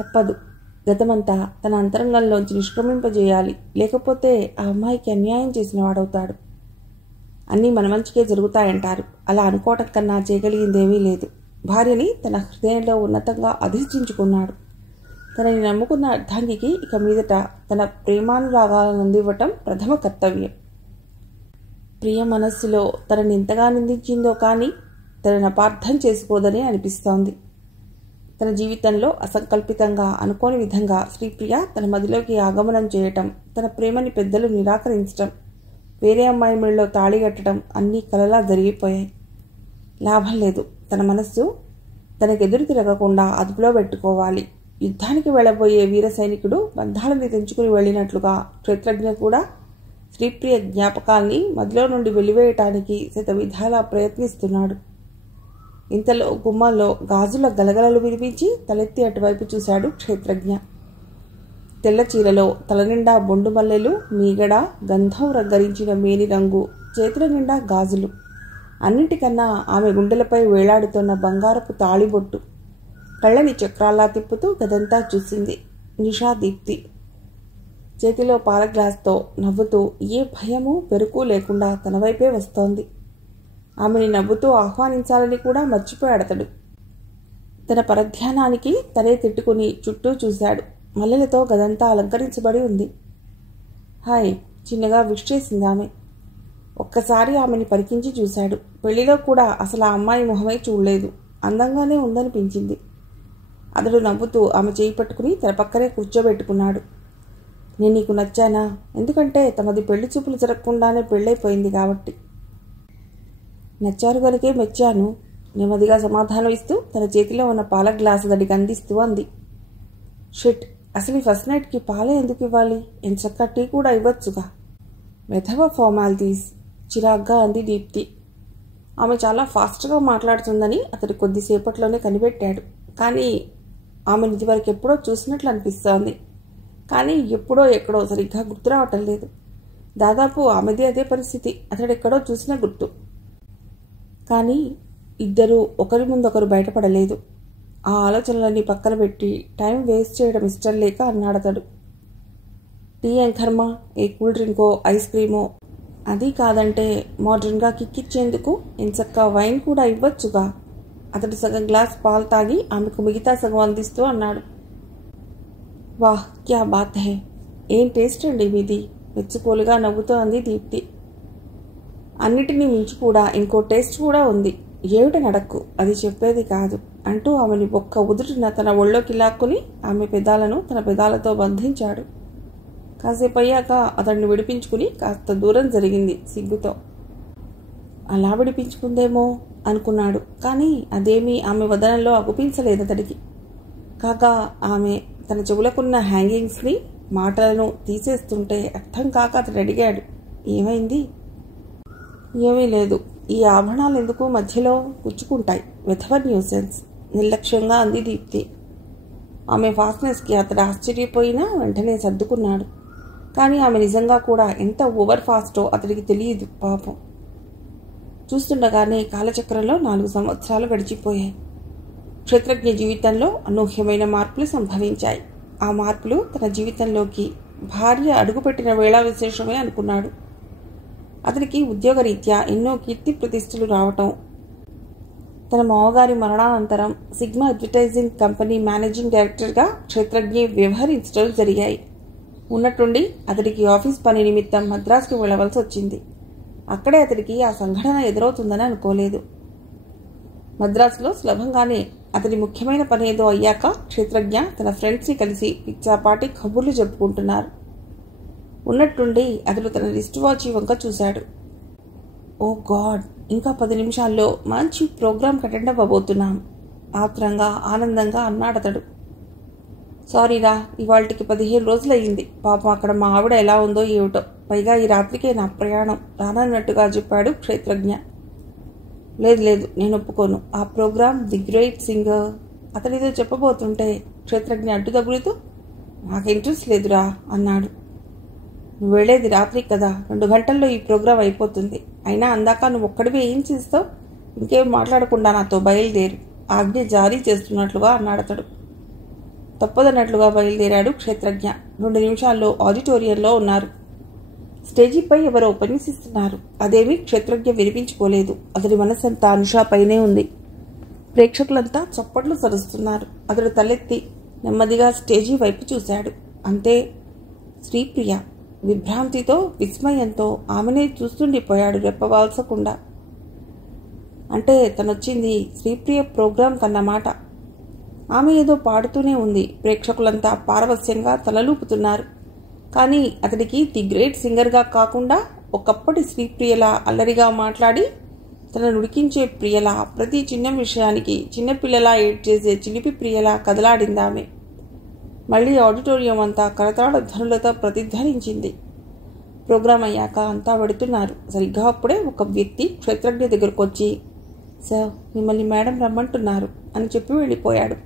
తప్పదు. గతమంతా తన అంతరంగంలోంచి నిష్క్రమింపజేయాలి. లేకపోతే ఆ అమ్మాయికి అన్యాయం చేసిన వాడవుతాడు. అన్నీ మన మంచికే జరుగుతాయంటారు. అలా అనుకోవటం కన్నా చేయగలిగిందేమీ లేదు. భార్యని తన హృదయంలో ఉన్నతంగా అధిష్ఠించుకున్నాడు. తనని నమ్ముకున్న అర్ధాంగికి ఇక మీదట తన ప్రేమానురాగాలను అందివ్వటం ప్రథమ కర్తవ్యం. ప్రియ మనస్సులో తనని ఎంతగా నిందించిందో కానీ తనను అపార్థం చేసుకోదని అనిపిస్తోంది. తన జీవితంలో అసంకల్పితంగా అనుకోని విధంగా శ్రీప్రియ తన మదిలోకి ఆగమనం చేయటం, తన ప్రేమని పెద్దలు నిరాకరించటం, వేరే అమ్మాయి మెడలో తాళి కట్టడం అన్నీ కలలా జరిగిపోయాయి. లాభం లేదు. తన మనస్సు తనకెదురు తిరగకుండా అదుపులో పెట్టుకోవాలి. యుద్ధానికి వెళ్లబోయే వీర సైనికుడు బంధాలను తెంచుకుని వెళ్ళినట్లుగా క్షేత్రజ్ఞ కూడా శ్రీప్రియ జ్ఞాపకాల్ని మదిలో నుండి వెలివేయటానికి శతవిధాలా ప్రయత్నిస్తున్నాడు. ఇంతలో గుమ్మంలో గాజుల గలగలలు వినిపించి తలెత్తి అటువైపు చూశాడు క్షేత్రజ్ఞ. తెల్ల చీరలో తలనిండా బొండు మల్లెలు, మీగడ, గంధం రంగరించిన మేని రంగు, చేతుల నిండా గాజులు, అన్నిటికన్నా ఆమె గుండెలపై వేలాడుతున్న బంగారపు తాళిబొట్టు. కళ్ళని చక్రాల్లా తిప్పుతూ గదంతా చూసింది నిషా దీప్తి. చేతిలో పాల గ్లాస్తో నవ్వుతూ ఏ భయము పెరుకు లేకుండా తన వైపే వస్తోంది. ఆమెని నవ్వుతూ ఆహ్వానించాలని కూడా మర్చిపోయాడతడు. తన పరధ్యానానికి తనే తిట్టుకుని చుట్టూ చూశాడు. మల్లెలతో గదంతా అలంకరించబడి ఉంది. హాయ్ చిన్నగా విష్ చేసింది ఆమె. ఒక్కసారి ఆమెని పరికించి చూశాడు. పెళ్లిలో కూడా అసలు ఆ అమ్మాయి మొహమే చూడలేదు. అందంగానే ఉందనిపించింది. అతడు నవ్వుతూ ఆమె చేయి పట్టుకుని తన పక్కనే కూర్చోబెట్టుకున్నాడు. నేను నీకు నచ్చానా? ఎందుకంటే తమది పెళ్లి చూపులు జరగకుండానే పెళ్ళైపోయింది కాబట్టి. నచ్చారు గనుకే మెచ్చాను, నెమ్మదిగా సమాధానం ఇస్తూ తన చేతిలో ఉన్న పాల గ్లాసు దడికి అందిస్తూ అంది. షిట్, అసలు ఈ ఫస్ట్ నైట్కి పాలే ఎందుకు ఇవ్వాలి? ఎంచక్క టీ కూడా ఇవ్వచ్చుగా. వెధవ ఫార్మాలిటీస్, చిరాగ్గా అంది దీప్తి. ఆమె చాలా ఫాస్ట్గా మాట్లాడుతుందని అతడు కొద్దిసేపట్లోనే కనిపెట్టాడు. కానీ ఆమెను ఇదివరకు ఎప్పుడో చూసినట్లు అనిపిస్తోంది. కానీ ఎప్పుడో ఎక్కడో సరిగ్గా గుర్తు రావటం లేదు. దాదాపు ఆమెది అదే పరిస్థితి. అతడెక్కడో చూసిన గుర్తు. కానీ ఇద్దరూ ఒకరి ముందొకరు బయటపడలేదు. ఆ ఆలోచనలన్నీ పక్కన పెట్టి టైం వేస్ట్ చేయడం ఇష్టం లేక అన్నాడతడు. టీ ఏం కర్మ, ఏ కూల్ డ్రింకో ఐస్ క్రీమో, అది కాదంటే మోడ్రన్గా కిక్కిచ్చేందుకు ఎంచక్క వైన్ కూడా ఇవ్వచ్చుగా. అతడు సగం గ్లాస్ పాలు తాగి ఆమెకు మిగతా సగం అందిస్తూ అన్నాడు. వాహ్ క్యా బాత్ హే, ఏం టేస్ట్ అండి మీది, మెచ్చుకోలుగా నవ్వుతూ అంది దీప్తి. అన్నిటినీ మించి కూడా ఇంకో టేస్ట్ కూడా ఉంది. ఏమిట నడక్కు, అది చెప్పేది కాదు అంటూ ఆమెని ఒక్క ఉదుటిన తన ఒళ్ళోకి లాక్కుని ఆమె పెదాలను తన పెదాలతో బంధించాడు. కాసేపు అయ్యాక అతడిని విడిపించుకుని కాస్త దూరం జరిగింది సిగ్గుతో. అలా విడిపించుకుందేమో అనుకున్నాడు. కానీ అదేమీ ఆమె వదనంలో అగుపించలేదు అతడికి. కాగా ఆమె తన చెవులకున్న హ్యాంగింగ్స్ని మాటలను తీసేస్తుంటే అర్థం కాక అతడు అడిగాడు, ఏమైంది? ఏమీ లేదు, ఈ ఆభరణాలు ఎందుకు మధ్యలో గుచ్చుకుంటాయి, వెధవ న్యూసెన్స్, నిర్లక్ష్యంగా అంది దీప్తి. ఆమె ఫాస్ట్నెస్కి అతడు ఆశ్చర్యపోయినా వెంటనే సర్దుకున్నాడు. కానీ ఆమె నిజంగా కూడా ఎంత ఓవర్ ఫాస్టో అతడికి తెలియదు పాపం. చూస్తుండగానే కాలచక్రంలో 4 సంవత్సరాలు గడిచిపోయాయి. క్షేత్రజ్ఞ జీవితంలో అనూహ్యమైన మార్పులు సంభవించాయి. ఆ మార్పులు తన జీవితంలోకి భార్య అడుగుపెట్టిన వేళా విశేషమే అనుకున్నాడు. అతనికి ఉద్యోగరీత్యా ఎన్నో కీర్తి ప్రతిష్టలు రావటం, తన మామగారి మరణానంతరం సిగ్మా అడ్వర్టైజింగ్ కంపెనీ మేనేజింగ్ డైరెక్టర్గా క్షేత్రజ్ఞ వ్యవహరించడం జరిగాయి. ఉన్నట్టుండి అతడికి ఆఫీస్ పని నిమిత్తం మద్రాసుకు వెళ్ళవలసి వచ్చింది. అక్కడే అతడికి ఆ సంఘటన ఎదురవుతుందని అనుకోలేదు. మద్రాసులో సులభంగానే అతడి ముఖ్యమైన పని ఏదో అయ్యాక క్షేత్రజ్ఞ తన ఫ్రెండ్స్ని కలిసి పిచ్చాపాటి కబుర్లు చెప్పుకుంటున్నారు. ఉన్నట్టుండి అతడు తన రిస్ట్ వాచ్ వంక చూశాడు. ఓ గాడ్, ఇంకా 10 నిమిషాల్లో మంచి ప్రోగ్రాంకి అటెండ్ అవ్వబోతున్నాం, ఆత్రంగా ఆనందంగా అన్నాడతడు. సారీరా, ఇవాళకి 15 రోజులయ్యింది. పాపం అక్కడ మా ఆవిడ ఎలా ఉందో ఏమిటో, పైగా ఈ రాత్రికే నా ప్రయాణం రానన్నట్టుగా చెప్పాడు క్షేత్రజ్ఞ. లేదు లేదు, నేను ఒప్పుకోను. ఆ ప్రోగ్రాం ది గ్రేట్ సింగర్ అతడితో చెప్పబోతుంటే క్షేత్రజ్ఞ అడ్డు తగులుతూ, నాకు ఇంట్రెస్ట్ లేదురా అన్నాడు. నువ్వు వెళ్ళేది రాత్రి కదా, 2 గంటల్లో ఈ ప్రోగ్రాం అయిపోతుంది. అయినా అందాక నువ్వు ఒక్కడివే ఏం చేస్తావు? ఇంకేం మాట్లాడకుండా నాతో బయలుదేరు, ఆజ్ఞ జారీ చేస్తున్నట్లుగా అన్నాడతడు. తప్పదన్నట్లుగా బయలుదేరాడు క్షేత్రజ్ఞ. 2 నిమిషాల్లో ఆడిటోరియంలో ఉన్నారు. స్టేజీపై ఎవరో ఉపన్యసిస్తున్నారు. అదేమీ క్షేత్రజ్ఞ వినిపించుకోలేదు. అతడి మనసంతా అనుషాపైనే ఉంది. ప్రేక్షకులంతా చప్పట్లు సరుస్తున్నారు. అతడు తలెత్తి నెమ్మదిగా స్టేజీ వైపు చూశాడు. అంతే, శ్రీప్రియ. విభ్రాంతితో, విస్మయంతో ఆమెనే చూస్తుండిపోయాడు రెప్పవాల్సకుండా. అంటే తనొచ్చింది శ్రీప్రియ ప్రోగ్రాం కన్నమాట. ఆమె ఏదో పాడుతూనే ఉంది. ప్రేక్షకులంతా పారవస్యంగా తలలూపుతున్నారు. కానీ అతడికి ది గ్రేట్ సింగర్గా కాకుండా ఒకప్పటి శ్రీప్రియలా అల్లరిగా మాట్లాడి తనను ఉడికించే ప్రియలా, ప్రతి చిన్న విషయానికి చిన్నపిల్లలా ఏడ్చేసే చిలిపి ప్రియలా కదలాడిందామె. మళ్లీ ఆడిటోరియం అంతా కరతాళ ధ్వనులతో ప్రతిధ్వనించింది. ప్రోగ్రాం అయ్యాక అంతా వెడుతున్నారు. సరిగ్గా అప్పుడే ఒక వ్యక్తి క్షేత్రజ్ఞ దగ్గరకు వచ్చి, సార్, మిమ్మల్ని మేడం రమ్మంటున్నారు అని చెప్పి వెళ్ళిపోయాడు.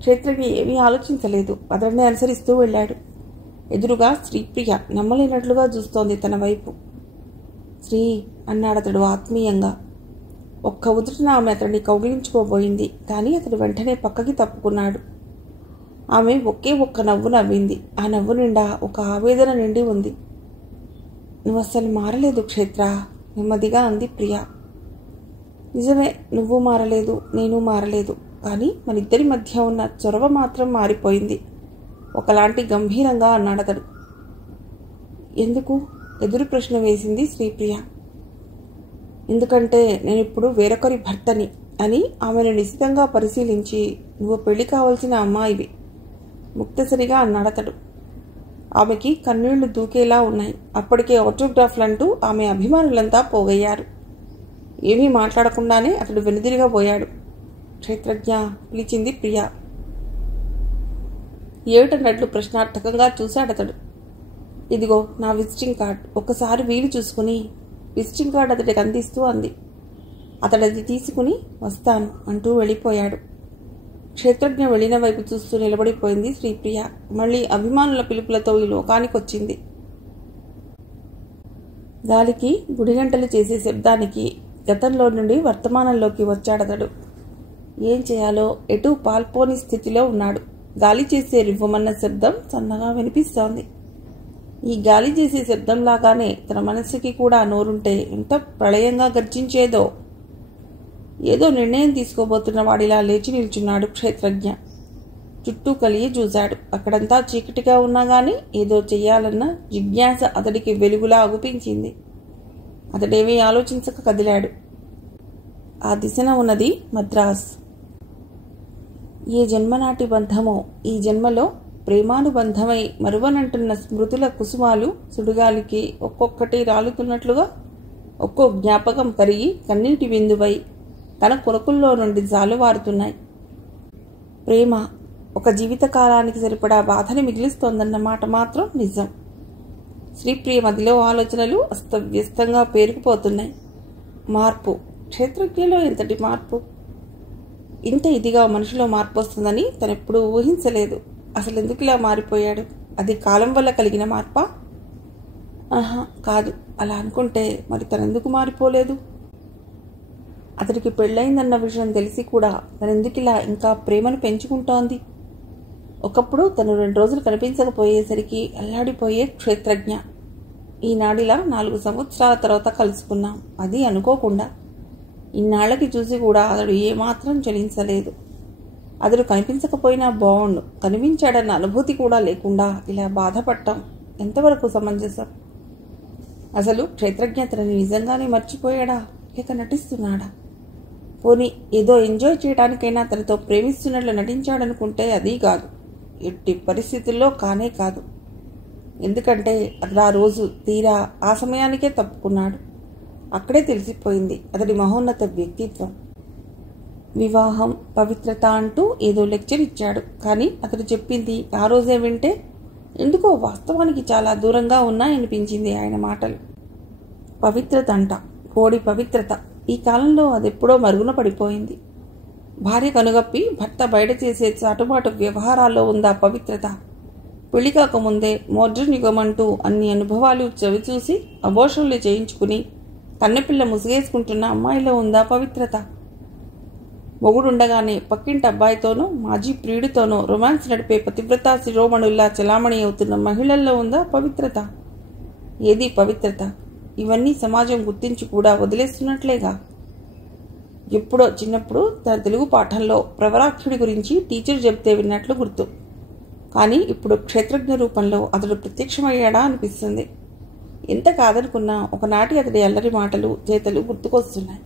క్షేత్రజ్ఞ ఏమీ ఆలోచించలేదు. అతడిని అనుసరిస్తూ వెళ్ళాడు. ఎదురుగా శ్రీప్రియ నమ్మలేనట్లుగా చూస్తోంది తన వైపు. శ్రీ అన్నాడతడు ఆత్మీయంగా. ఒక్క ఉదుటిన ఆమె అతడిని కౌగిలించుకోబోయింది. కానీ అతడు వెంటనే పక్కకి తప్పుకున్నాడు. ఆమె ఒకే ఒక్క నవ్వు నవ్వింది. ఆ నవ్వు నిండా ఒక ఆవేదన నిండి ఉంది. నువ్వు అస్సలు మారలేదు క్షేత్ర, నెమ్మదిగా అంది ప్రియ. నిజమే, నువ్వు మారలేదు, నేను మారలేదు. కానీ మనిద్దరి మధ్య ఉన్న చొరవ మాత్రం మారిపోయింది. ఒకలాంటి గంభీరంగా అన్నాడతడు. ఎందుకు? ఎదురు ప్రశ్న వేసింది శ్రీప్రియ. ఎందుకంటే నేనిప్పుడు వేరొకరి భర్తని అని ఆమెను నిశితంగా పరిశీలించి, నువ్వు పెళ్లి కావాల్సిన అమ్మాయివి ముక్తసరిగా అన్నాడతడు. ఆమెకి కన్నీళ్లు దూకేలా ఉన్నాయి. అప్పటికే ఆటోగ్రాఫ్లంటూ ఆమె అభిమానులంతా పోగయ్యారు. ఏమీ మాట్లాడకుండానే అతడు వెనుదిరిగా పోయాడు. క్షేత్రజ్ఞ పిలిచింది ప్రియ. ఏమిటన్నట్లు ప్రశ్నార్థకంగా చూశాడతడు. ఇదిగో నా విజిటింగ్ కార్డ్, ఒక్కసారి వీలు చూసుకుని. విజిటింగ్ కార్డ్ అతడికి అందిస్తూ అంది. అతడది తీసుకుని వస్తాను అంటూ వెళ్ళిపోయాడు. క్షేత్రజ్ఞ వెళ్ళిన వైపు చూస్తూ నిలబడిపోయింది శ్రీప్రియ. మళ్ళీ అభిమానుల పిలుపులతో ఈ లోకానికొచ్చింది. గాలికి గుడిగంటలు చేసే శబ్దానికి గతంలో నుండి వర్తమానంలోకి వచ్చాడతడు. ఏం చేయాలో ఎటూ పాల్పోని స్థితిలో ఉన్నాడు. గాలి చేసే రివ్వమన్న శబ్దం సన్నగా వినిపిస్తోంది. ఈ గాలి చేసే శబ్దంలాగానే తన మనస్సుకి కూడా నోరుంటే ఎంత ప్రళయంగా గర్జించేదో. ఏదో నిర్ణయం తీసుకోబోతున్న వాడిలా లేచి నిల్చున్నాడు క్షేత్రజ్ఞ. చుట్టూ కలిగి చూశాడు. అక్కడంతా చీకటిగా ఉన్నా గానీ ఏదో చెయ్యాలన్న జిజ్ఞాస అతడికి వెలుగులా అగుపించింది. అతడేమీ ఆలోచించక కదిలాడు. ఆ దిశన ఉన్నది మద్రాస్. ఏ జన్మనాటి బంధమో ఈ జన్మలో ప్రేమానుబంధమై మరువనంటున్న స్మృతుల కుసుమాలు సుడిగాలికి ఒక్కొక్కటి రాలుతున్నట్లుగా ఒక్కో జ్ఞాపకం కరిగి కన్నీటి బిందువై తన కొరకుల్లో నుండి జాలువారుతున్నాయి. ప్రేమ ఒక జీవితకాలానికి సరిపడా బాధని మిగిలిస్తోందన్నమాట మాత్రం నిజం. శ్రీప్రియ మదిలో ఆలోచనలు అస్తవ్యస్తంగా పేరుకుపోతున్నాయి. మార్పు. క్షేత్రజ్ఞలో ఎంతటి మార్పు! ఇంత ఇదిగా మనిషిలో మార్పు వస్తుందని తనెప్పుడూ ఊహించలేదు. అసలు ఎందుకు ఇలా మారిపోయాడు? అది కాలం వల్ల కలిగిన మార్పా? ఆహా, కాదు. అలా అనుకుంటే మరి తనెందుకు మారిపోలేదు? అతడికి పెళ్ళయిందన్న విషయం తెలిసి కూడా తనెందుకిలా ఇంకా ప్రేమను పెంచుకుంటోంది? ఒకప్పుడు తను 2 రోజులు కనిపించకపోయేసరికి అల్లాడిపోయే క్షేత్రజ్ఞ. ఈనాడిలా 4 సంవత్సరాల తర్వాత కలుసుకున్నాం. అది అనుకోకుండా. ఇన్నాళ్లకి చూసి కూడా అతడు ఏమాత్రం చలించలేదు. అతడు కనిపించకపోయినా బావుండు, కనిపించాడన్న అనుభూతి కూడా లేకుండా ఇలా బాధపడటం ఎంతవరకు సమంజసం? అసలు క్షేత్రజ్ఞ తనని నిజంగానే మర్చిపోయాడా, లేక నటిస్తున్నాడా? పోనీ ఏదో ఎంజాయ్ చేయడానికైనా తనతో ప్రేమిస్తున్నట్లు నటించాడనుకుంటే అది కాదు. ఎట్టి పరిస్థితుల్లో కానే కాదు. ఎందుకంటే అతడు ఆ రోజు తీరా ఆ సమయానికే తప్పుకున్నాడు. అక్కడే తెలిసిపోయింది అతడి మహోన్నత వ్యక్తిత్వం. వివాహం, పవిత్రత అంటూ ఏదో లెక్చర్ ఇచ్చాడు. కానీ అతడు చెప్పింది ఆ రోజే వింటే ఎందుకో వాస్తవానికి చాలా దూరంగా ఉన్నాయనిపించింది ఆయన మాటలు. పవిత్రత అంట, కోడి పవిత్రత. ఈ కాలంలో అదెప్పుడో మరుగున పడిపోయింది. భార్య కనుగప్పి భర్త బయట చేసే చాటుమాటు వ్యవహారాల్లో ఉందా పవిత్రత? పెళ్లి కాకముందే మోడ్రన్ యుగమంటూ అన్ని అనుభవాలు చవిచూసి అబోషన్లు చేయించుకుని కన్నెపిల్ల ముసుగేసుకుంటున్న అమ్మాయిలో ఉందా పవిత్రత? మొగుడుండగానే పక్కింటి అబ్బాయితోనో మాజీ ప్రియుడితోనో రొమాన్స్ నడిపే పతివ్రత శిరోమణుల్లా చలామణి అవుతున్న మహిళల్లో ఉందా పవిత్రత? ఏది పవిత్రత? ఇవన్నీ సమాజం గుర్తించి కూడా వదిలేస్తున్నట్లేగా. ఎప్పుడో చిన్నప్పుడు తన తెలుగు పాఠంలో ప్రవరాఖ్యుడి గురించి టీచర్ చెబితే విన్నట్లు గుర్తు. కానీ ఇప్పుడు క్షేత్రజ్ఞ రూపంలో అతడు ప్రత్యక్షమయ్యాడా అనిపిస్తుంది. ఎంత కాదనుకున్నా ఒకనాటి అతడి అల్లరి మాటలు చేతలు గుర్తుకొస్తున్నాయి.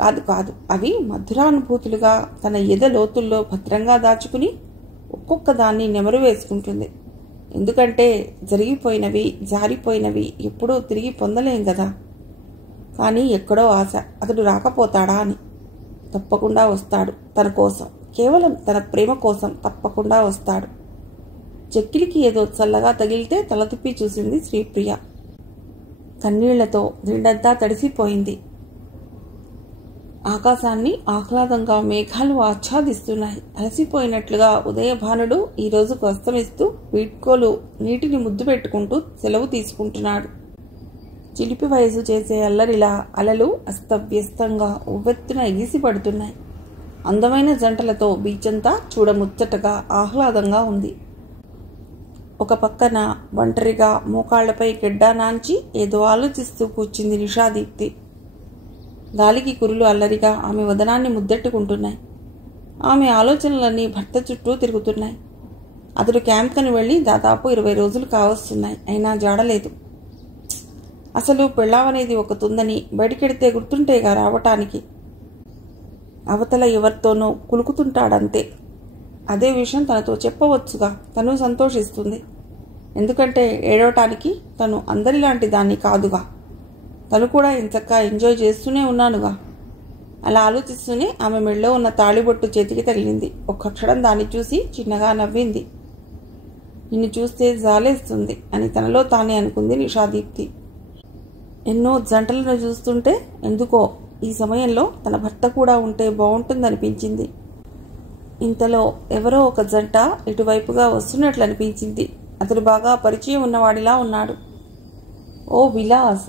కాదు కాదు, అవి మధురానుభూతులుగా తన ఎద లోతుల్లో భద్రంగా దాచుకుని ఒక్కొక్క దాన్ని నెమరు వేసుకుంటుంది. ఎందుకంటే జరిగిపోయినవి జారిపోయినవి ఎప్పుడూ తిరిగి పొందలేం కదా. కానీ ఎక్కడో ఆశ అతడు రాకపోతాడా అని. తప్పకుండా వస్తాడు. తన కోసం, కేవలం తన ప్రేమ కోసం తప్పకుండా వస్తాడు. చెక్కిలికి ఏదో చల్లగా తగిలితే తల తిప్పి చూసింది శ్రీప్రియ. కన్నీళ్లతో దిండంతా తడిసిపోయింది. ఆకాశాన్ని ఆహ్లాదంగా మేఘాలు ఆచ్ఛాదిస్తున్నాయి. అలసిపోయినట్లుగా ఉదయభానుడు ఈ రోజుకు అస్తమిస్తూ వీడ్కోలు నీటిని ముద్దు పెట్టుకుంటూ సెలవు తీసుకుంటున్నాడు. చిలిపి వయసు చేసే అల్లరిలా అలలు అస్తవ్యస్తంగా ఉవ్వెత్తున ఎగిసిపడుతున్నాయి. అందమైన జంటలతో బీచంతా చూడముచ్చటగా ఆహ్లాదంగా ఉంది. ఒక పక్కన ఒంటరిగా మోకాళ్లపై గెడ్డా నాంచి ఏదో ఆలోచిస్తూ కూర్చింది నిషాదీప్తి. గాలికి కురులు అల్లరిగా ఆమె వదనాన్ని ముద్దెట్టుకుంటున్నాయి. ఆమె ఆలోచనలన్నీ భర్త చుట్టూ తిరుగుతున్నాయి. అతడు క్యాంప్కని వెళ్ళి దాదాపు 20 రోజులు కావస్తున్నాయి. అయినా జాడలేదు. అసలు పెళ్ళావనేది ఒకతుందని బయటికెడితే గుర్తుంటేగా రావటానికి. అవతల ఎవరితోనో కులుకుతుంటాడంతే. అదే విషయం తనతో చెప్పవచ్చుగా. తను సంతోషిస్తుంది. ఎందుకంటే ఏడవటానికి తను అందరిలాంటి దాన్ని కాదుగా. తను కూడా ఇంతగా ఎంజాయ్ చేస్తూనే ఉన్నానుగా. అలా ఆలోచిస్తూనే ఆమె మెళ్ళో ఉన్న తాళిబొట్టు చేతికి తగిలింది. ఒక్క క్షణం దాన్ని చూసి చిన్నగా నవ్వింది. నిన్ను చూస్తే జాలేస్తుంది అని తనలో తానే అనుకుంది నిషాదీప్తి. ఎన్నో జంటలను చూస్తుంటే ఎందుకో ఈ సమయంలో తన భర్త కూడా ఉంటే బాగుంటుందనిపించింది. ఇంతలో ఎవరో ఒక జంట ఇటువైపుగా వస్తున్నట్లు అనిపించింది. అతడు బాగా పరిచయం ఉన్నవాడిలా ఉన్నాడు. ఓ విలాస్.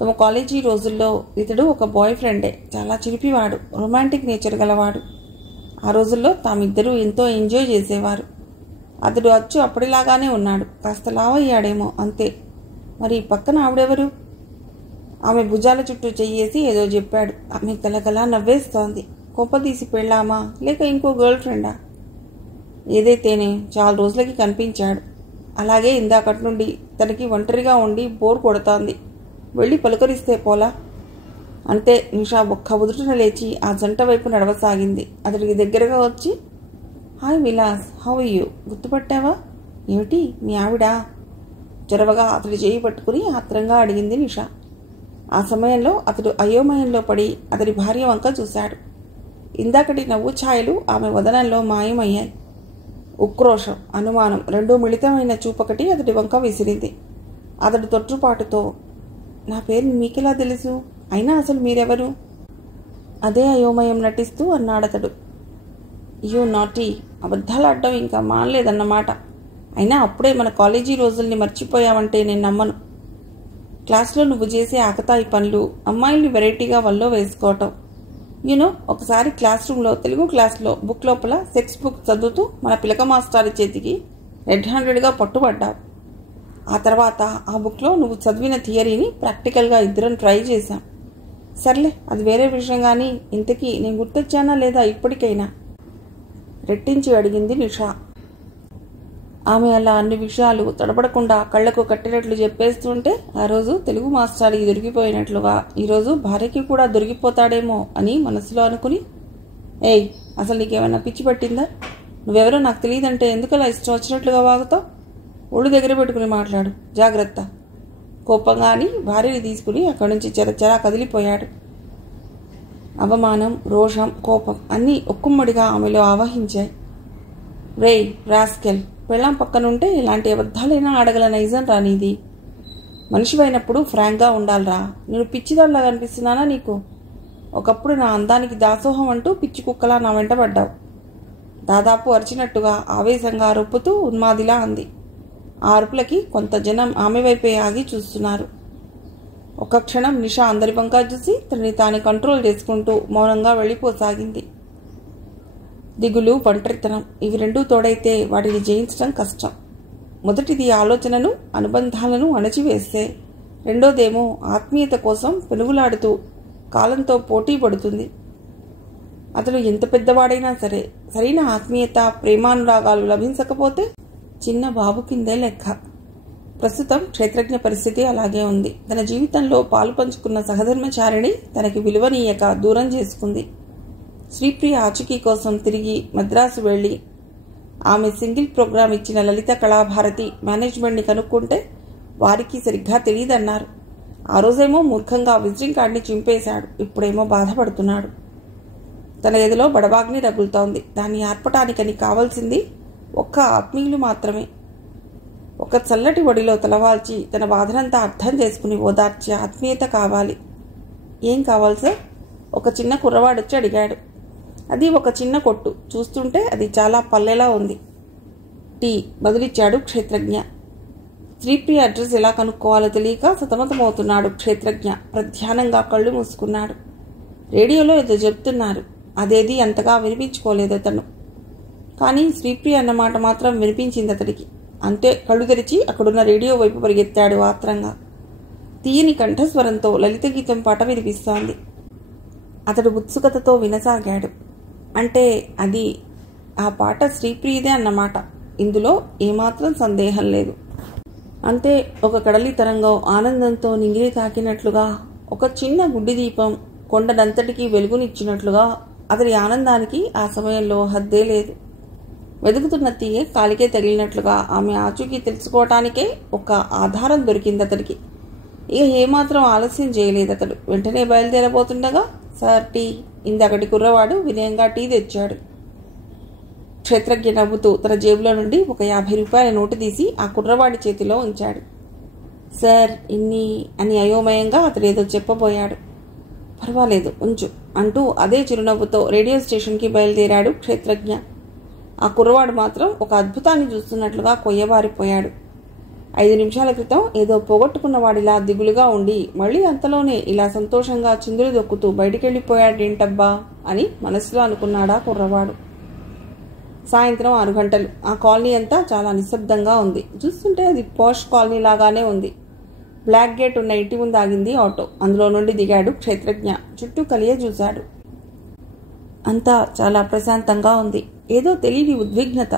తమ కాలేజీ రోజుల్లో ఇతడు ఒక బాయ్ ఫ్రెండే. చాలా చిలిపివాడు, రొమాంటిక్ నేచర్ గలవాడు. ఆ రోజుల్లో తామిద్దరూ ఎంతో ఎంజాయ్ చేసేవారు. అతడు అచ్చు అప్పటిలాగానే ఉన్నాడు. కాస్త లావయ్యాడేమో అంతే. మరి పక్కన ఆవిడెవరు? ఆమె భుజాల చుట్టూ చెయ్యేసి ఏదో చెప్పాడు. ఆమె గలగలా నవ్వేస్తోంది. కోపదీసి పెళ్ళామా లేక ఇంకో గర్ల్ ఫ్రెండా? ఏదైతేనే చాలా రోజులకి కనిపించాడు. అలాగే ఇందాకటి నుండి తనకి ఒంటరిగా ఉండి బోర్ కొడుతోంది. వెళ్ళి పలుకరిస్తే పోలా? అంతే. నిషా ఒక్క ఉదుటన లేచి ఆ జంట వైపు నడవసాగింది. అతడికి దగ్గరగా వచ్చి, హాయ్ విలాస్, హౌ యూ? గుర్తుపట్టావా? ఏమిటి మీ ఆవిడా? చొరవగా అతడి చేయి పట్టుకుని ఆత్రంగా అడిగింది నిషా. ఆ సమయంలో అతడు అయోమయంలో పడి అతడి భార్య వంక చూశాడు. ఇందాకటి నవ్వు ఛాయలు ఆమె వదనంలో మాయమయ్యాయి. ఉక్రోషం, అనుమానం రెండూ మిళితమైన చూపకటి అతడి వంక విసిరింది. అతడు తొట్టుపాటుతో, నా పేరు మీకెలా తెలుసు? అయినా అసలు మీరెవరు? అదే అయోమయం నటిస్తూ అన్నాడతడు. You naughty. అబద్ధాలాడడం ఇంకా మానలేదన్నమాట. అయినా అప్పుడే మన కాలేజీ రోజుల్ని మర్చిపోయావంటే నేను నమ్మను. క్లాస్లో నువ్వు చేసే ఆకతాయి పనులు, అమ్మాయిల్ని వెరైటీగా వల్లో వేసుకోవటం. యూనో, ఒకసారి క్లాస్ రూమ్లో తెలుగు క్లాస్లో బుక్ లోపల సెక్స్ బుక్ చదువుతూ మన పిలక మాస్టారి చేతికి రెడ్ హ్యాండెడ్గా పట్టుబడ్డావు. ఆ తర్వాత ఆ బుక్లో నువ్వు చదివిన థియరీని ప్రాక్టికల్గా ఇద్దరం ట్రై చేశాం. సర్లే, అది వేరే విషయం. కానీ ఇంతకీ నేను గుర్తొచ్చానా లేదా ఇప్పటికైనా? రెట్టించి అడిగింది నిషా. ఆమె అలా అన్ని విషయాలు తడబడకుండా కళ్లకు కట్టినట్లు చెప్పేస్తుంటే ఆ రోజు తెలుగు మాస్టారికి దొరికిపోయినట్లుగా ఈరోజు భార్యకి కూడా దొరికిపోతాడేమో అని మనసులో అనుకుని, ఏయ్, అసలు నీకేమైనా పిచ్చి పట్టిందా? నువ్వెవరో నాకు తెలియదంటే ఎందుకలా ఇష్టం వచ్చినట్లుగా వాగుతావు? ఒళ్ళు దగ్గర పెట్టుకుని మాట్లాడు, జాగ్రత్త. కోపంగా అని భార్యని తీసుకుని అక్కడి నుంచి చెరచెరా కదిలిపోయాడు. అవమానం, రోషం, కోపం అన్నీ ఒక్కుమ్మడిగా ఆమెలో ఆవహించాయి. రేయ్ రాస్కెల్, పెళ్ళాం పక్కనుంటే ఇలాంటి అబద్ధాలైనా ఆడగల నైజం రానిది. మనిషివైనప్పుడు ఫ్రాంక్గా ఉండాలిరా. నేను పిచ్చిదాల్లా కనిపిస్తున్నానా నీకు? ఒకప్పుడు నా అందానికి దాసోహం అంటూ పిచ్చి కుక్కలా నా వెంట పడ్డావు. దాదాపు అరిచినట్టుగా ఆవేశంగా రొప్పుతూ ఉన్మాదిలా అంది. ఆ అరుపులకి కొంత జనం ఆమె వైపే ఆగి చూస్తున్నారు. ఒక్క క్షణం నిషా అందరి వంకా చూసి తనని తాను కంట్రోల్ చేసుకుంటూ మౌనంగా వెళ్ళిపోసాగింది. దిగులు, ఒంటరితనం ఇవి రెండూ తోడైతే వాటిని జయించడం కష్టం. మొదటిది ఆలోచనను, అనుబంధాలను అణచివేస్తే, రెండోదేమో ఆత్మీయత కోసం పెనుగులాడుతూ కాలంతో పోటీ పడుతుంది. అతడు ఎంత పెద్దవాడైనా సరే సరైన ఆత్మీయత, ప్రేమానురాగాలు లభించకపోతే చిన్న బాబు కిందే లెక్క. ప్రస్తుతం క్షేత్రజ్ఞ పరిస్థితి అలాగే ఉంది. తన జీవితంలో పాలు పంచుకున్న సహధర్మచారిణి తనకి విలువనీయక దూరం చేసుకుంది. శ్రీప్రియ ఆచూకీ కోసం తిరిగి మద్రాసు వెళ్లి ఆమె సింగిల్ ప్రోగ్రాం ఇచ్చిన లలిత కళాభారతి మేనేజ్మెంట్ని కనుక్కుంటే వారికి సరిగ్గా తెలియదన్నారు. ఆ రోజేమో మూర్ఖంగా విజిటింగ్ కార్డుని చింపేశాడు. ఇప్పుడేమో బాధపడుతున్నాడు. తన ఎదులో బడబాగ్ని రగులుతోంది. దాన్ని ఆర్పటానికని కావాల్సింది ఒక్క ఆత్మీయులు మాత్రమే. ఒక చల్లటి ఒడిలో తలవాల్చి తన బాధనంతా అర్థం చేసుకుని ఓదార్చే ఆత్మీయత కావాలి. ఏం కావాలి సార్? ఒక చిన్న కుర్రవాడొచ్చి అడిగాడు. అది ఒక చిన్న కొట్టు. చూస్తుంటే అది చాలా పల్లెలా ఉంది. టీ బదులిచ్చాడు క్షేత్రజ్ఞ. శ్రీప్రియ అడ్రస్ ఎలా కనుక్కోవాలో తెలియక సతమతమవుతున్నాడు క్షేత్రజ్ఞ. ప్రధ్యానంగా కళ్ళు మూసుకున్నాడు. రేడియోలో ఏదో చెప్తున్నారు. అదేది అంతగా వినిపించుకోలేదు అతను. కానీ శ్రీప్రియ అన్నమాట మాత్రం వినిపించింది అతడికి. అంతే కళ్ళు తెరిచి అక్కడున్న రేడియో వైపు పరిగెత్తాడు ఆత్రంగా. తీయని కంఠస్వరంతో లలిత గీతం పాట వినిపిస్తోంది. అతడు ఉత్సుకతతో వినసాగాడు. అంటే అది ఆ పాట శ్రీప్రియదే అన్నమాట. ఇందులో ఏమాత్రం సందేహం లేదు. అంతే ఒక కడలి తరంగం ఆనందంతో నింగిలి తాకినట్లుగా, ఒక చిన్న గుడ్డి దీపం కొండనంతటికీ వెలుగునిచ్చినట్లుగా అతడి ఆనందానికి ఆ సమయంలో హద్దే లేదు. వెతుకుతున్న తీయే కాలికే తగిలినట్లుగా ఆమె ఆచూకీ తెలుసుకోవటానికే ఒక ఆధారం దొరికింది అతడికి. ఇక ఏమాత్రం ఆలస్యం చేయలేదు అతడు. వెంటనే బయలుదేరబోతుండగా, సార్ టీ, ఇందకటి కుర్రవాడు వినయంగా టీ తెచ్చాడు. క్షేత్రజ్ఞ నవ్వుతూ తన జేబులో నుండి ఒక 50 రూపాయల నోటు తీసి ఆ కుర్రవాడి చేతిలో ఉంచాడు. సార్ ఇన్ని అని అయోమయంగా అతడేదో చెప్పబోయాడు. పర్వాలేదు ఉంచు అంటూ అదే చిరునవ్వుతో రేడియో స్టేషన్కి బయలుదేరాడు క్షేత్రజ్ఞ. ఆ కుర్రవాడు మాత్రం ఒక అద్భుతాన్ని చూస్తున్నట్లుగా కొయ్యబారిపోయాడు. 5 నిమిషాల క్రితం ఏదో పోగొట్టుకున్నవాడిలా దిగులుగా ఉండి మళ్ళీ అంతలోనే ఇలా సంతోషంగా చిందులు దొక్కుతూ బయటికెళ్ళిపోయాడేంటబ్బా అని మనసులో అనుకున్నాడా కుర్రవాడు. సాయంత్రం 6 గంటలు. ఆ కాలనీ అంతా చాలా నిశ్శబ్దంగా ఉంది. చూస్తుంటే అది పాష్ కాలనీ లాగానే ఉంది. బ్లాక్ గేట్ ఉన్న ఇంటి ముందు ఆగింది ఆటో. అందులో నుండి దిగాడు క్షేత్రజ్ఞ. చుట్టూ కలియ చూశాడు. అంతా చాలా ప్రశాంతంగా ఉంది. ఏదో తెలియని ఉద్విగ్నత.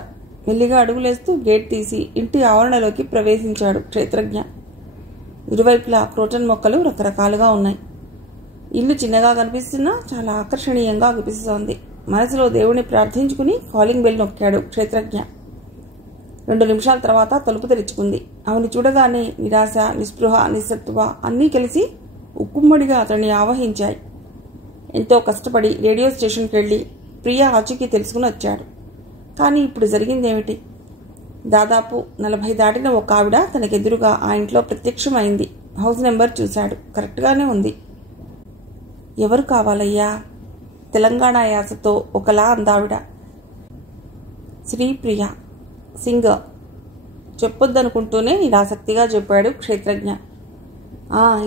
మెల్లిగా అడుగులేస్తూ గేట్ తీసి ఇంటి ఆవరణలోకి ప్రవేశించాడు క్షేత్రజ్ఞ. ఇరువైపులా క్రోటన్ మొక్కలు రకరకాలుగా ఉన్నాయి. ఇల్లు చిన్నగా కనిపిస్తున్నా చాలా ఆకర్షణీయంగా అనిపిస్తోంది. మనసులో దేవుణ్ణి ప్రార్థించుకుని కాలింగ్ బెల్ నొక్కాడు క్షేత్రజ్ఞ. 2 నిమిషాల తర్వాత తలుపు తెరుచుకుంది. ఆమెను చూడగానే నిరాశ, నిస్పృహ, నిస్సత్వ అన్నీ కలిసి ఉక్కుమ్మడిగా అతన్ని ఆవహించాయి. ఎంతో కష్టపడి రేడియో స్టేషన్కి వెళ్ళి ప్రియ ఆచూకీ తెలుసుకుని వచ్చాడు. కానీ ఇప్పుడు జరిగిందేమిటి? దాదాపు 40 దాటిన ఒక ఆవిడ తనకెదురుగా ఆ ఇంట్లో ప్రత్యక్షమైంది. హౌస్ నెంబర్ చూశాడు. కరెక్ట్గానే ఉంది. ఎవరు కావాలయ్యా? తెలంగాణ యాసతో ఒకలా అందావిడ. శ్రీప్రియ, సింగర్. చెప్పొద్దనుకుంటూనే నిరాసక్తిగా చెప్పాడు క్షేత్రజ్ఞ.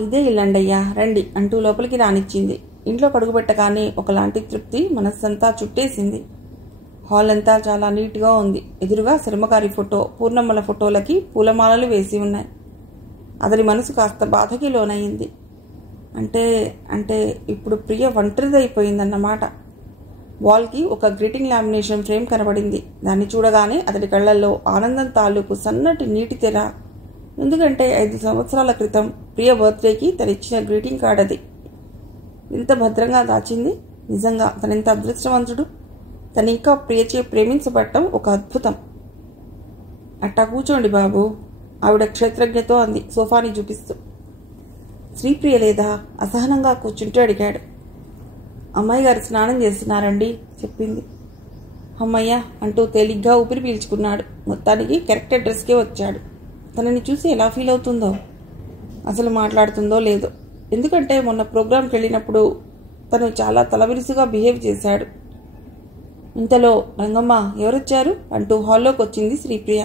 ఇదే ఇల్లండయ్యా, రండి అంటూ లోపలికి రానిచ్చింది. ఇంట్లో కడుగుపెట్టగానే ఒకలాంటి తృప్తి మనస్సంతా చుట్టేసింది. హాల్ అంతా చాలా నీట్గా ఉంది. ఎదురుగా శర్మగారి ఫోటో, పూర్ణమ్మల ఫోటోలకి పూలమాలలు వేసి ఉన్నాయి. అతని మనసు కాస్త బాధకి లోనయింది. అంటే ఇప్పుడు ప్రియ ఒంటరిదైపోయిందన్నమాట. వాల్కి ఒక గ్రీటింగ్ లామినేషన్ ఫ్రేమ్ కనబడింది. దాన్ని చూడగానే అతడి కళ్లల్లో ఆనందం తాలూకు సన్నటి నీటి తెర. ఎందుకంటే 5 సంవత్సరాల క్రితం ప్రియ బర్త్డేకి తనిచ్చిన గ్రీటింగ్ కార్డ్ అది. ఇంత భద్రంగా దాచింది. నిజంగా తనెంత అదృష్టవంతుడు. తనింకా ప్రియచే ప్రేమించబడటం ఒక అద్భుతం. అట్టా కూర్చోండి బాబు, ఆవిడ క్షేత్రజ్ఞతో అంది సోఫాని చూపిస్తూ. శ్రీప్రియ లేదా? అసహనంగా కూర్చుంటూ అడిగాడు. అమ్మాయి గారు స్నానం చేస్తున్నారండి చెప్పింది. అమ్మయ్య అంటూ తేలిగ్గా ఊపిరి పీల్చుకున్నాడు. మొత్తానికి కరెక్ట్ అడ్రస్కే వచ్చాడు. తనని చూసి ఎలా ఫీల్ అవుతుందో, అసలు మాట్లాడుతుందో లేదో. ఎందుకంటే మొన్న ప్రోగ్రాంకి వెళ్ళినప్పుడు తను చాలా తలవిరుసుగా బిహేవ్ చేశాడు. ఇంతలో రంగమ్మ ఎవరొచ్చారు అంటూ హాల్లోకి వచ్చింది శ్రీప్రియ.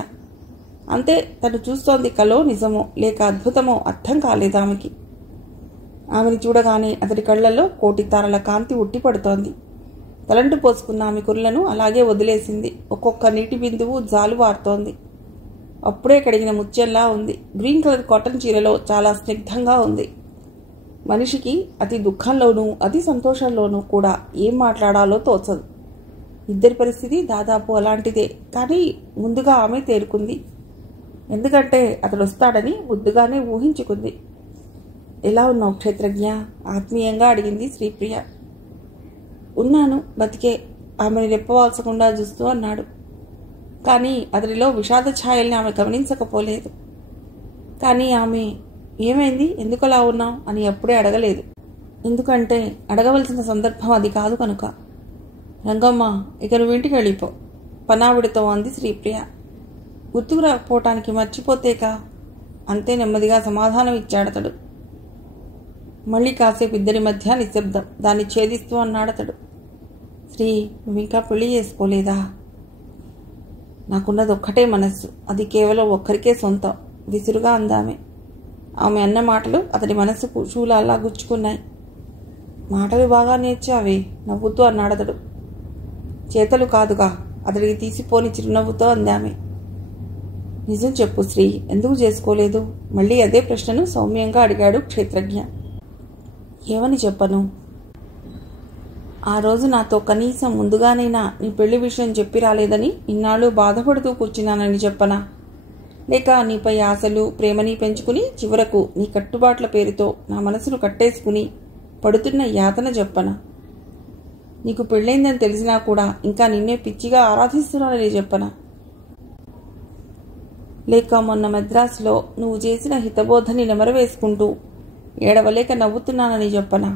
అంతే, తను చూస్తోంది కలో నిజమో లేక అద్భుతమో అర్థం కాలేదు ఆమెకి. ఆమెను చూడగానే అతడి కళ్లలో కోటి తారల కాంతి ఉట్టిపడుతోంది. తలంటు పోసుకున్న ఆమె కుర్లను అలాగే వదిలేసింది. ఒక్కొక్క నీటి బిందువు జాలు వారుతోంది. అప్పుడే కడిగిన ముత్యంలా ఉంది. గ్రీన్ కలర్ కాటన్ చీరలో చాలా స్నిగ్ధంగా ఉంది. మనిషికి అతి దుఃఖంలోనూ అతి సంతోషంలోనూ కూడా ఏం మాట్లాడాలో తోచదు. ఇద్దరి పరిస్థితి దాదాపు అలాంటిదే. కానీ ముందుగా ఆమె తేరుకుంది. ఎందుకంటే అతడు వస్తాడని ముద్దుగానే ఊహించుకుంది. ఎలా ఉన్నావు క్షేత్రజ్ఞ? ఆత్మీయంగా అడిగింది శ్రీప్రియ. ఉన్నాను, బతికే, ఆమెను రెప్పవాల్చకుండా చూస్తూ అన్నాడు. కానీ అతడిలో విషాద ఛాయల్ని ఆమె గమనించకపోలేదు. కానీ ఆమె ఏమైంది, ఎందుకలా ఉన్నావు అని అప్పుడే అడగలేదు. ఎందుకంటే అడగవలసిన సందర్భం అది కాదు కనుక. రంగమ్మ, ఇక నువ్వు ఇంటికి వెళ్ళిపో, పనావిడితో అంది శ్రీప్రియ. గుర్తుకు రాకపోవటానికి మర్చిపోతేకా, అంతే నెమ్మదిగా సమాధానం ఇచ్చాడతడు. మళ్ళీ కాసేపు ఇద్దరి మధ్య నిశ్శబ్దం. దాన్ని ఛేదిస్తూ అన్నాడతడు. శ్రీ, నువ్వింకా పెళ్లి చేసుకోలేదా? నాకున్నది ఒక్కటే మనస్సు, అది కేవలం ఒక్కరికే సొంతం, విసురుగా అందామె. ఆమె అన్న మాటలు అతడి మనస్సుకు శూలాల్లా గుచ్చుకున్నాయి. మాటలు బాగా నేర్చావే, నవ్వుతూ అన్నాడతడు. చేతలు కాదుగా, అతడికి తీసిపోని చిరునవ్వుతో అందామె. నిజం చెప్పు శ్రీ, ఎందుకు చేసుకోలేదు? మళ్ళీ అదే ప్రశ్నను సౌమ్యంగా అడిగాడు క్షేత్రజ్ఞ. ఏమని చెప్పను? ఆ రోజు నాతో కనీసం ముందుగానైనా నీ పెళ్లి విషయం చెప్పి రాలేదని ఇన్నాళ్ళు బాధపడుతూ కూర్చున్నానని చెప్పనా? లేక నీపై ఆశలు ప్రేమని పెంచుకుని చివరకు నీ కట్టుబాట్ల పేరుతో నా మనసును కట్టేసుకుని పడుతున్న యాతన చెప్పనా? నీకు పెళ్ళైందని తెలిసినా కూడా ఇంకా నిన్నే పిచ్చిగా ఆరాధిస్తున్నానని చెప్పనా? లేక మొన్న మద్రాసులో నువ్వు చేసిన హితబోధని నెమరవేసుకుంటూ ఏడవలేక నవ్వుతున్నానని చెప్పనా?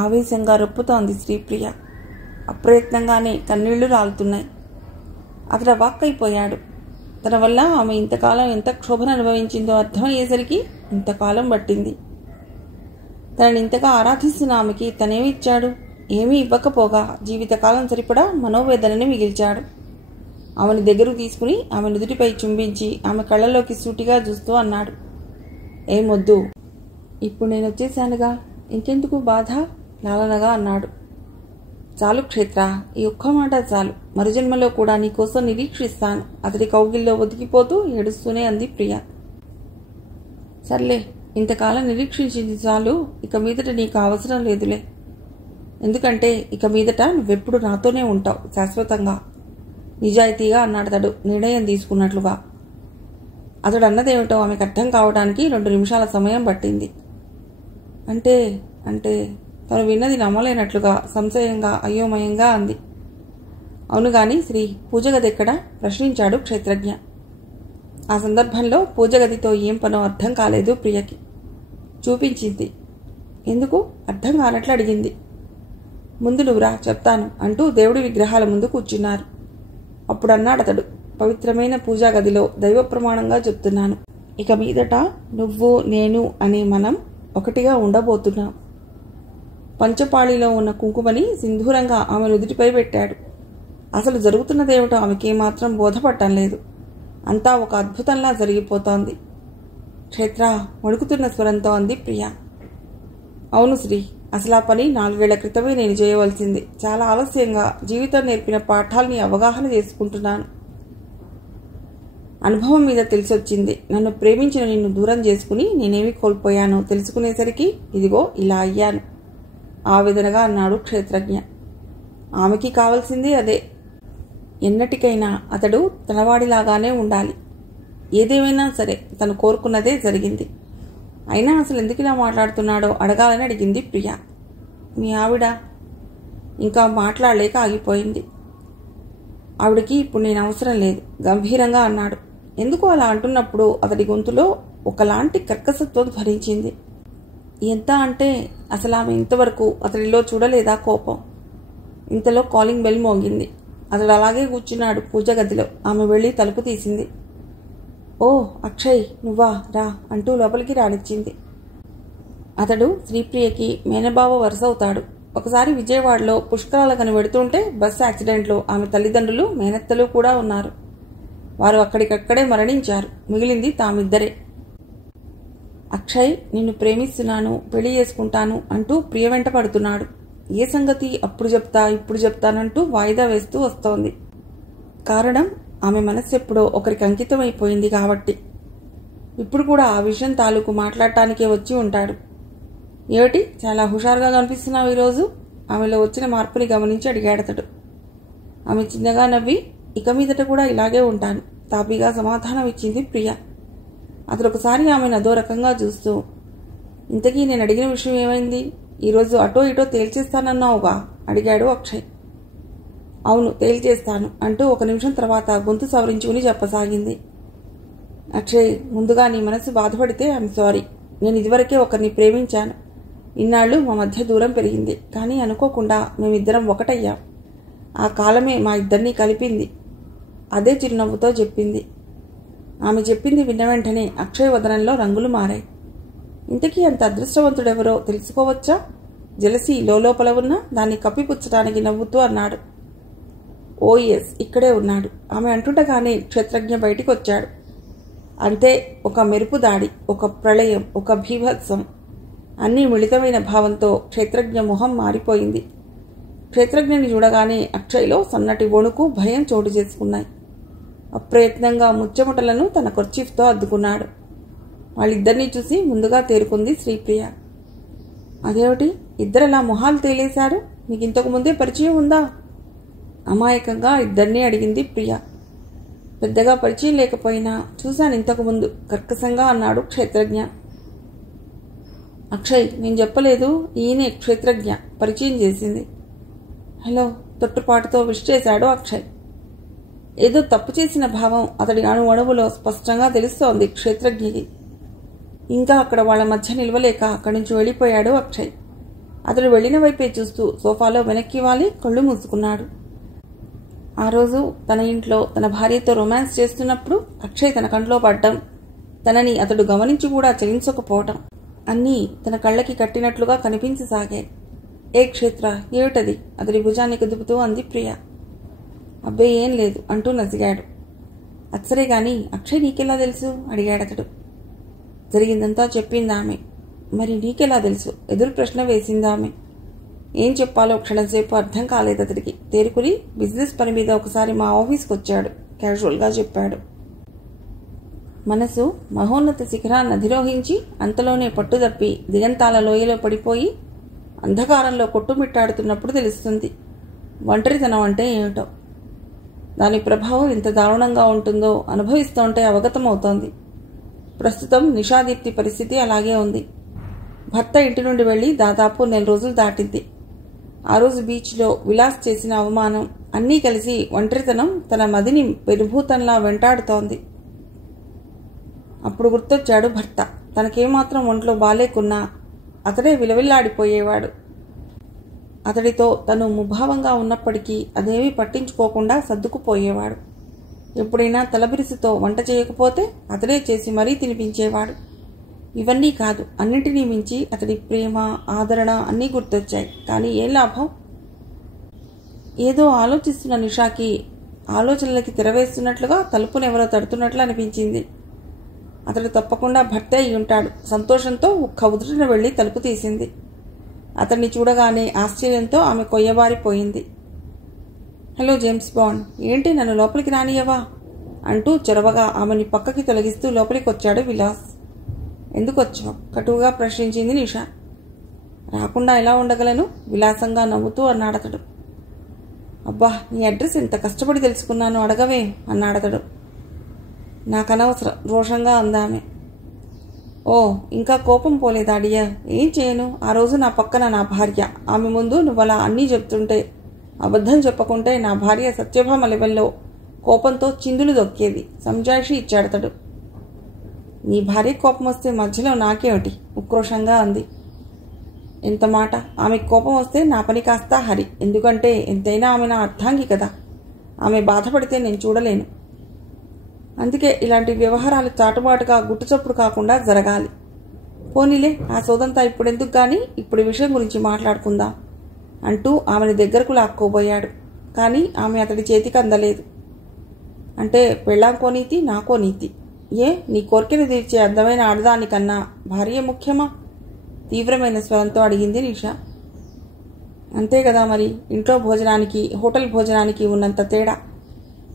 ఆవేశంగా రొప్పుతోంది శ్రీప్రియ. అప్రయత్నంగానే కన్నీళ్లు రాలుతున్నాయి. అతడు వాక్కైపోయాడు. తన వల్ల ఆమె ఇంతకాలం ఎంత క్షోభను అనుభవించిందో అర్థమయ్యేసరికి ఇంతకాలం పట్టింది. తనని ఇంతగా ఆరాధిస్తున్న ఆమెకి తనేమిచ్చాడు? ఏమీ ఇవ్వకపోగా జీవితకాలం సరిపడా మనోవేదనని మిగిల్చాడు. ఆమెను దగ్గరకు తీసుకుని ఆమె నుదుటిపై చుంబించి ఆమె కళ్ళలోకి సూటిగా చూస్తూ అన్నాడు. ఏమొద్దు, ఇప్పుడు నేను వచ్చేశానుగా, ఇంకెందుకు బాధ? లాలనగా అన్నాడు. చాలు క్షేత్ర, ఈ ఒక్క మాట చాలు. మరుజన్మలో కూడా నీకోసం నిరీక్షిస్తాను. అతడి కౌగిల్లో ఒదిగిపోతూ ఏడుస్తూనే అంది ప్రియ. సర్లే, ఇంతకాలం నిరీక్షించింది చాలు. ఇక మీదట నీకు అవసరం లేదులే. ఎందుకంటే ఇక మీదట నువ్వెప్పుడు నాతోనే ఉంటావు శాశ్వతంగా, నిజాయితీగా అన్నాడతడు నిర్ణయం తీసుకున్నట్లుగా. అతడు అన్నదేమిటో ఆమెకు అర్థం కావడానికి 2 నిమిషాల సమయం పట్టింది. అంటే అంటే తను విన్నది నమ్మలేనట్లుగా సంశయంగా అయోమయంగా అంది. అవును గాని శ్రీ, పూజగది ఎక్కడా? ప్రశ్నించాడు క్షేత్రజ్ఞ. ఆ సందర్భంలో పూజగదితో ఏం పనో అర్థం కాలేదు ప్రియకి. చూపించింది. ఎందుకు? అర్థం కానట్లు అడిగింది. ముందు నువ్వురా, చెప్తాను అంటూ దేవుడి విగ్రహాల ముందు కూర్చున్నారు. అప్పుడు అన్నాడతడు, పవిత్రమైన పూజా గదిలో దైవ ప్రమాణంగా చెప్తున్నాను, ఇక మీదట నువ్వు నేను అనే మనం ఒకటిగా ఉండబోతున్నాం. పంచపాళిలో ఉన్న కుంకుమని సింధూరంగా ఆమె నుదుటిపై పెట్టాడు. అసలు జరుగుతున్నదేమిటో ఆమెకేమాత్రం బోధపట్టం లేదు. అంతా ఒక అద్భుతంలా జరిగిపోతోంది. క్షేత్ర, వణుకుతున్న స్వరంతో అంది ప్రియ. అవును శ్రీ, అసలు ఆ పని 4 ఏళ్ల క్రితమే నేను చేయవలసింది. చాలా ఆలస్యంగా జీవితం నేర్పిన పాఠాల్ని అవగాహన చేసుకుంటున్నాను. అనుభవం మీద తెలిసొచ్చింది. నన్ను ప్రేమించిన నిన్ను దూరం చేసుకుని నేనేమి కోల్పోయానో తెలుసుకునేసరికి ఇదిగో ఇలా అయ్యాను, ఆవేదనగా అన్నాడు క్షేత్రజ్ఞ. ఆమెకి కావాల్సింది అదే. ఎన్నటికైనా అతడు తనవాడిలాగానే ఉండాలి. ఏదేమైనా సరే తను కోరుకున్నదే జరిగింది. అయినా అసలు ఎందుకు ఇలా మాట్లాడుతున్నాడో అడగాలని అడిగింది ప్రియ. మీ ఆవిడ? ఇంకా మాట్లాడలేక ఆగిపోయింది. ఆవిడకి ఇప్పుడు నేను అవసరం లేదు, గంభీరంగా అన్నాడు. ఎందుకు అలా అంటున్నప్పుడు అతడి గొంతులో ఒకలాంటి కర్కశత్వం ధ్వనించింది. ఎంత అంటే అసలు ఆమె ఇంతవరకు అతడిలో చూడలేదా కోపం. ఇంతలో కాలింగ్ బెల్ మోగింది. అతడు అలాగే కూర్చున్నాడు పూజ గదిలో. ఆమె వెళ్ళి తలుపు తీసింది. ఓ అక్షయ్, నువ్వా, రా అంటూ లోపలికి రానిచ్చింది. అతడు శ్రీప్రియకి మేనబావ వరుసవుతాడు. ఒకసారి విజయవాడలో పుష్కరాలకని వెడుతుంటే బస్సు యాక్సిడెంట్లో ఆమె తల్లిదండ్రులు మేనత్తలు కూడా ఉన్నారు. వారు అక్కడికక్కడే మరణించారు. మిగిలింది తామిద్దరే. అక్షయ్ నిన్ను ప్రేమిస్తున్నాను, పెళ్లి చేసుకుంటాను అంటూ ప్రియ వెంట పడుతున్నాడు. ఏ సంగతి అప్పుడు చెప్తా ఇప్పుడు చెప్తానంటూ వాయిదా వేస్తూ వస్తోంది. కారణం ఆమె మనస్సు ఎప్పుడో ఒకరికి అంకితం అయిపోయింది కాబట్టి. ఇప్పుడు కూడా ఆ విషయం తాలూకు మాట్లాడటానికే వచ్చి ఉంటాడు. ఏమిటి చాలా హుషారుగా కనిపిస్తున్నావు ఈరోజు? ఆమెలో వచ్చిన మార్పుని గమనించి అడిగాడతడు. ఆమె చిన్నగా నవ్వి, ఇక మీదట కూడా ఇలాగే ఉంటాను తాపీగా సమాధానం ఇచ్చింది ప్రియ. అతడు ఒకసారి ఆమెను అదో రకంగా చూస్తూ, ఇంతకీ నేను అడిగిన విషయం ఏమైంది? ఈరోజు అటో ఇటో తేల్చేస్తానన్నావుగా అడిగాడు అక్షయ్. అవును తేల్చేస్తాను అంటూ 1 నిమిషం తర్వాత గొంతు సవరించుకుని చెప్పసాగింది. అక్షయ్, ముందుగా నీ మనసు బాధపడితే ఐఎమ్ సారీ. నేను ఇదివరకే ఒకరిని ప్రేమించాను. ఇన్నాళ్ళు మా మధ్య దూరం పెరిగింది. కానీ అనుకోకుండా మేమిద్దరం ఒకటయ్యాం. ఆ కాలమే మా ఇద్దరినీ కలిపింది. అదే చిరునవ్వుతో చెప్పింది. ఆమె చెప్పింది విన్న వెంటనే అక్షయ్ వదనంలో రంగులు మారాయి. ఇంతకీ అంత అదృష్టవంతుడెవరో తెలుసుకోవచ్చా? జలసి లోపల ఉన్న దాన్ని కప్పిపుచ్చటానికి నవ్వుతూ అన్నాడు. ఓ ఎస్, ఇక్కడే ఉన్నాడు. ఆమె అంటుండగానే క్షేత్రజ్ఞ బయటికి వచ్చాడు. అంతే, ఒక మెరుపు దాడి, ఒక ప్రళయం, ఒక భీభత్సం, అన్నీ మిళితమైన భావంతో క్షేత్రజ్ఞ మొహం మారిపోయింది. క్షేత్రజ్ఞని చూడగానే అక్షయ్లో సన్నటి వణుకు, భయం చోటు చేసుకున్నాయి. అప్రయత్నంగా ముచ్చెముటలను తన కర్చీఫ్తో అద్దుకున్నాడు. వాళ్ళిద్దరినీ చూసి ముందుగా తేరుకుంది శ్రీప్రియ. అదేమిటి ఇద్దరలా మొహాలు తేలేశారు? మీకు ఇంతకు ముందే పరిచయం ఉందా? అమాయకంగా ఇద్దరినీ అడిగింది ప్రియ. పెద్దగా పరిచయం లేకపోయినా చూశాను ఇంతకు ముందు, కర్కశంగా అన్నాడు క్షేత్రజ్ఞ. అక్షయ్, నేను చెప్పలేదు, ఈయనే క్షేత్రజ్ఞ పరిచయం చేసింది. హలో తొట్టుపాటుతో విష్ చేశాడు అక్షయ్. ఏదో తప్పు చేసిన భావం అతడి అణువణువులో స్పష్టంగా తెలుస్తోంది క్షేత్రజ్ఞకి. ఇంకా అక్కడ వాళ్ల మధ్య నిలవలేక అక్కడి నుంచి వెళ్ళిపోయాడు అక్షయ్. అతడు వెళ్లిన వైపే చూస్తూ సోఫాలో వెనక్కి వాలి కళ్ళు మూసుకున్నాడు. ఆ రోజు తన ఇంట్లో తన భార్యతో రొమాన్స్ చేస్తున్నప్పుడు అక్షయ్ తన కంట్లో పడ్డం, తనని అతడు గమనించి కూడా చలించకపోవటం అన్నీ తన కళ్ళకి కట్టినట్లుగా కనిపించసాగాయి. ఏ క్షేత్ర, ఏమిటది? అతడి భుజాన్ని కదుపుతూ అంది ప్రియ. అబ్బే ఏం లేదు అంటూ నసిగాడు. అచ్చరే గాని అక్షయ్ నీకెలా తెలుసు అడిగాడతడు. జరిగిందంతా చెప్పిందామె. మరి నీకెలా తెలుసు? ఎదురు ప్రశ్న వేసిందామె. ఏం చెప్పాలో క్షణంసేపు అర్థం కాలేదు అతడికి. తేరుకుని బిజినెస్ పని మీద ఒకసారి మా ఆఫీస్కి వచ్చాడు, క్యాజువల్గా చెప్పాడు. మనసు మహోన్నత శిఖరాన్ని అధిరోహించి అంతలోనే పట్టుదప్పి దిగంతాల లోయలో పడిపోయి అంధకారంలో కొట్టుమిట్టాడుతున్నప్పుడు తెలుస్తుంది ఒంటరితనం అంటే ఏమిటో. దాని ప్రభావం ఎంత దారుణంగా ఉంటుందో అనుభవిస్తుంటే అవగతమవుతోంది. ప్రస్తుతం నిషాదీప్తి పరిస్థితి అలాగే ఉంది. భర్త ఇంటి నుండి వెళ్లి దాదాపు 4 రోజులు దాటింది. ఆ రోజు బీచ్లో విలాస్ చేసిన అవమానం అన్నీ కలిసి ఒంటరితనం తన మదిని పెనుభూతంలా వెంటాడుతోంది. అప్పుడు గుర్తొచ్చాడు భర్త. తనకేమాత్రం ఒంట్లో బాలేకున్నా అతడే విలవిల్లాడిపోయేవాడు. అతడితో తను ముభావంగా ఉన్నప్పటికీ అదేమీ పట్టించుకోకుండా సర్దుకుపోయేవాడు. ఎప్పుడైనా తలబిరుసుతో వంట చేయకపోతే అతడే చేసి మరీ తినిపించేవాడు. ఇవన్నీ కాదు, అన్నింటినీ మించి అతడి ప్రేమ, ఆదరణ అన్నీ గుర్తొచ్చాయి. కానీ ఏం లాభం? ఏదో ఆలోచిస్తున్న నిషాకి ఆలోచనలకి తెరవేస్తున్నట్లుగా తలుపునెవరో తడుతున్నట్లు అనిపించింది. అతడు తప్పకుండా భర్తే అయి ఉంటాడు. సంతోషంతో ఒక్క ఉదుటిన వెళ్లి తలుపు తీసింది. అతన్ని చూడగానే ఆశ్చర్యంతో ఆమె కొయ్యబారిపోయింది. హలో జేమ్స్ బాండ్, ఏంటి నన్ను లోపలికి రానియవా అంటూ చొరవగా ఆమెని పక్కకి తొలగిస్తూ లోపలికి వచ్చాడు విలాస్. ఎందుకొచ్చావు? కటువుగా ప్రశ్నించింది నిషా. రాకుండా ఎలా ఉండగలను? విలాసంగా నవ్వుతూ అన్నాడతడు. అబ్బా, నీ అడ్రస్ ఎంత కష్టపడి తెలుసుకున్నాను అడగవే అన్నాడతడు. నాకనవసరం, రోషంగా అందామె. ఓ, ఇంకా కోపం పోలేదా డియర్? ఏం చేయను, ఆ రోజు నా పక్కన నా భార్య. ఆమె ముందు నువ్వలా అన్నీ చెప్తుంటే, అబద్ధం చెప్పకుంటే నా భార్య సత్యభామ లెవెల్లో కోపంతో చిందులు దొక్కేది. సంజాయిషి ఇచ్చాడతడు. నీ భార్య కోపం వస్తే మధ్యలో నాకేమిటి? ఉక్రోషంగా అంది. ఎంత మాట! ఆమెకు కోపం వస్తే నా పని కాస్త హరి. ఎందుకంటే ఎంతైనా ఆమె నా అర్థాంగి కదా. ఆమె బాధపడితే నేను చూడలేను. అందుకే ఇలాంటి వ్యవహారాలు చాటుబాటుగా గుట్టుచప్పుడు కాకుండా జరగాలి. పోనీలే, ఆ సోదంతా ఇప్పుడెందుకు గాని, ఇప్పుడు విషయం గురించి మాట్లాడుకుందాం అంటూ ఆమెను దగ్గరకు లాక్కోబోయాడు. కానీ ఆమె అతడి చేతికి అందలేదు. అంటే పెళ్ళాంకో నీతి, నాకో నీతి. ఏ, నీ కోరికను తీర్చే అందమైన ఆడదానికన్నా భార్య ముఖ్యమా? తీవ్రమైన స్వరంతో అడిగింది నిషా. అంతే కదా మరి. ఇంట్లో భోజనానికి హోటల్ భోజనానికి ఉన్నంత తేడా.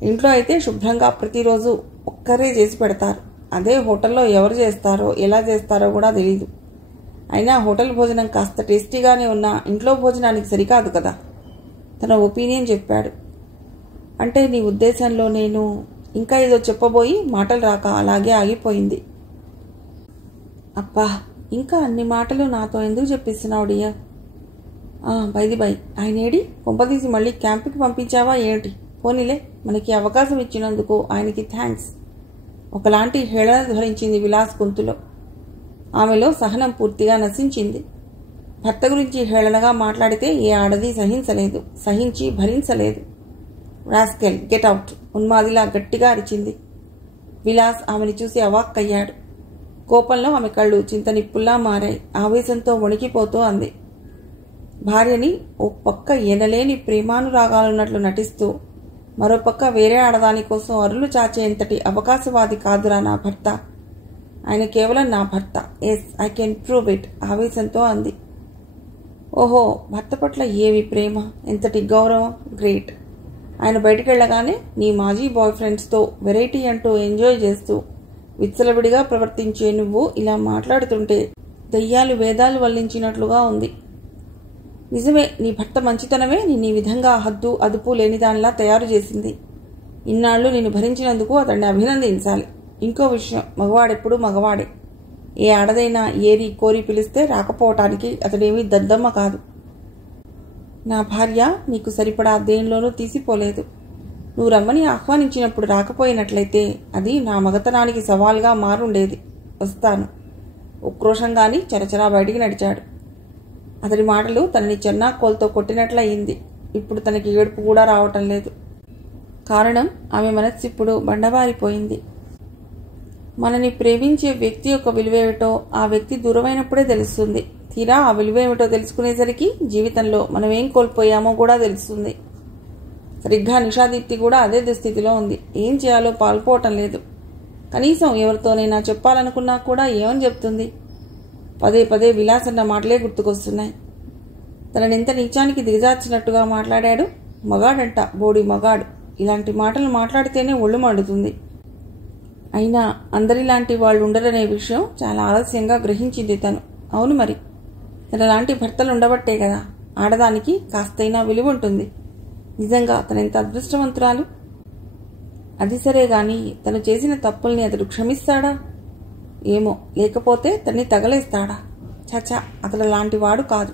ఇంట్లో అయితే శుభ్రంగా ప్రతిరోజు ఒక్కరే చేసి పెడతారు. అదే హోటల్లో ఎవరు చేస్తారో ఎలా చేస్తారో కూడా తెలీదు. అయినా హోటల్ భోజనం కాస్త టేస్టీగానే ఉన్నా ఇంట్లో భోజనానికి సరికాదు కదా. తన ఒపీనియన్ చెప్పాడు. అంటే నీ ఉద్దేశంలో నేను ఇంకా ఏదో చెప్పబోయి మాటలు రాక అలాగే ఆగిపోయింది. అబ్బా, ఇంకా అన్ని మాటలు నాతో ఎందుకు చెప్పిస్తున్నావు డియర్? బైది బై, ఆయన ఏడి? కొంపదీసి మళ్ళీ క్యాంపుకి పంపించావా ఏంటి? పోనీలే, మనకి అవకాశం ఇచ్చినందుకు ఆయనకి థ్యాంక్స్. ఒకలాంటి హేళన ధరించింది విలాస్ గొంతులో. ఆమెలో సహనం పూర్తిగా నశించింది. భర్త గురించి హేళనగా మాట్లాడితే ఏ ఆడది సహించి భరించలేదు. Rascal, get out! ఉన్మాదిలా గట్టిగా అరిచింది. విలాస్ ఆమెను చూసి అవాక్కయ్యాడు. కోపంలో ఆమె కళ్ళు చింతనిప్పుల్లా మారాయి. ఆవేశంతో వణికిపోతూ అంది. భార్యని ఓ పక్క ఎనలేని ప్రేమానురాగాలున్నట్లు నటిస్తూ మరోపక్క వేరే ఆడదాని కోసం అరులు చాచేంతటి అవకాశవాది కాదురా నా భర్త. ఆయన కేవలం నా భర్త. Yes, I can prove it, ఆవేశంతో అంది. ఓహో, భర్త పట్ల ఏమి ప్రేమ, ఎంతటి గౌరవం! గ్రేట్. ఆయన బయటికి వెళ్ళగానే నీ మాజీ బాయ్ ఫ్రెండ్స్తో వెరైటీ అంటూ ఎంజాయ్ చేస్తూ విచ్చలవిడిగా ప్రవర్తించే నువ్వు ఇలా మాట్లాడుతుంటే దయ్యాలు వేదాలు వల్లించినట్లుగా ఉంది. నిజమే, నీ భర్త మంచితనమే నిన్ను ఈ విధంగా హద్దు అదుపు లేనిదానిలా తయారు చేసింది. ఇన్నాళ్ళు నిన్ను భరించినందుకు అతన్ని అభినందించాలి. ఇంకో విషయం, మగవాడెప్పుడు మగవాడే. ఏ ఆడదైనా ఏరి కోరి పిలిస్తే రాకపోవటానికి అతడేమీ దద్దమ్మ కాదు. నా భార్య నీకు సరిపడా దేనిలోనూ తీసిపోలేదు. నువ్వు రమ్మని ఆహ్వానించినప్పుడు రాకపోయినట్లయితే అది నా మగతనానికి సవాల్గా మారుండేది. వస్తాను. ఉక్రోషంగాని చరచరా బయటికి నడిచాడు. అతడి మాటలు తనని చెన్నాకోల్తో కొట్టినట్లయింది. ఇప్పుడు తనకి ఏడుపు కూడా రావటం లేదు. కారణం, ఆమె మనస్సు ఇప్పుడు బండబారిపోయింది. మనని ప్రేమించే వ్యక్తి యొక్క విలువేమిటో ఆ వ్యక్తి దూరమైనప్పుడే తెలుస్తుంది. తీరా ఆ విలువేమిటో తెలుసుకునేసరికి జీవితంలో మనం ఏం కోల్పోయామో కూడా తెలుస్తుంది. సరిగ్గా నిషాదీప్తి కూడా అదే దుస్థితిలో ఉంది. ఏం చేయాలో పాల్పోవటం లేదు. కనీసం ఎవరితోనైనా చెప్పాలనుకున్నా కూడా ఏమని చెప్తుంది? పదే పదే విలాసన్న మాటలే గుర్తుకొస్తున్నాయి. తననింత నీచానికి దిగజార్చినట్టుగా మాట్లాడాడు. మగాడంట, బోడి మగాడు. ఇలాంటి మాటలు మాట్లాడితేనే ఒళ్ళు మండుతుంది. అయినా అందరిలాంటి వాళ్ళు ఉండరనే విషయం చాలా ఆలస్యంగా గ్రహించింది తను. అవును మరి, తనలాంటి భర్తలు ఉండబట్టే కదా ఆడదానికి కాస్తైనా విలువ ఉంటుంది. నిజంగా తనెంత అదృష్టవంతురాలు. అది సరే గాని తను చేసిన తప్పుల్ని అతడు క్షమిస్తాడా? ఏమో, లేకపోతే తన్ని తగలేస్తాడా? చచా, అతడు లాంటి వాడు కాదు.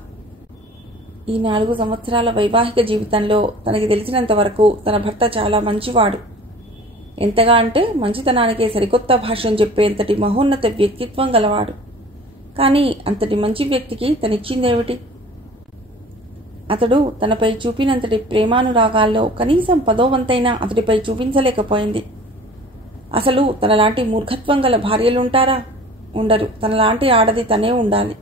ఈ 4 సంవత్సరాల వైవాహిక జీవితంలో తనకి తెలిసినంత వరకు తన భర్త చాలా మంచివాడు. ఎంతగా అంటే మంచితనానికే సరికొత్త భాష్యం చెప్పేంతటి మహోన్నత వ్యక్తిత్వం గలవాడు. కానీ అంతటి మంచి వ్యక్తికి తనిచ్చిందేమిటి? అతడు తనపై చూపినంతటి ప్రేమానురాగాల్లో కనీసం 10వ వంతైనా అతడిపై చూపించలేకపోయింది. అసలు తనలాంటి మూర్ఖత్వం గల భార్యలుంటారా? ఉండరు. తనలాంటి ఆడది తనే ఉండాలి.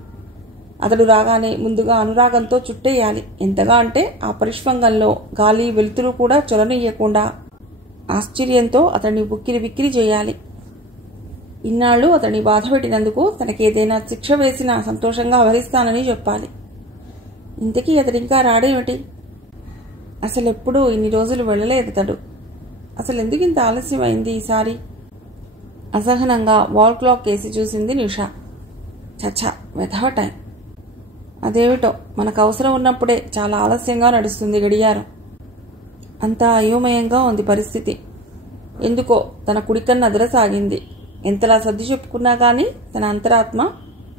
అతడు రాగానే ముందుగా అనురాగంతో చుట్టేయాలి. ఎంతగా అంటే ఆ పరిష్వంగంలో గాలి వెలుతురు కూడా చొరనియ్యకుండా ఆశ్చర్యంతో అతన్ని ఉక్కిరి బిక్కిరి చేయాలి. ఇన్నాళ్ళు అతన్ని బాధపెట్టినందుకు తనకేదైనా శిక్ష వేసినా సంతోషంగా భరిస్తానని చెప్పాలి. ఇంతకీ అతడింకా రాడేమిటి? అసలెప్పుడూ ఇన్ని రోజులు వెళ్ళలేదు అతడు. అసలు ఎందుకు ఇంత ఆలస్యమైంది ఈసారి? అసహనంగా వాల్ క్లాక్ కేసి చూసింది నిషా. చచ్చా, వెధవ టైం. అదేమిటో, మనకు అవసరం ఉన్నప్పుడే చాలా ఆలస్యంగా నడుస్తుంది గడియారం. అంతా అయోమయంగా ఉంది పరిస్థితి. ఎందుకో తన కుడికన్ను అదరసాగింది. ఎంతలా సర్ది చెప్పుకున్నా కానీ తన అంతరాత్మ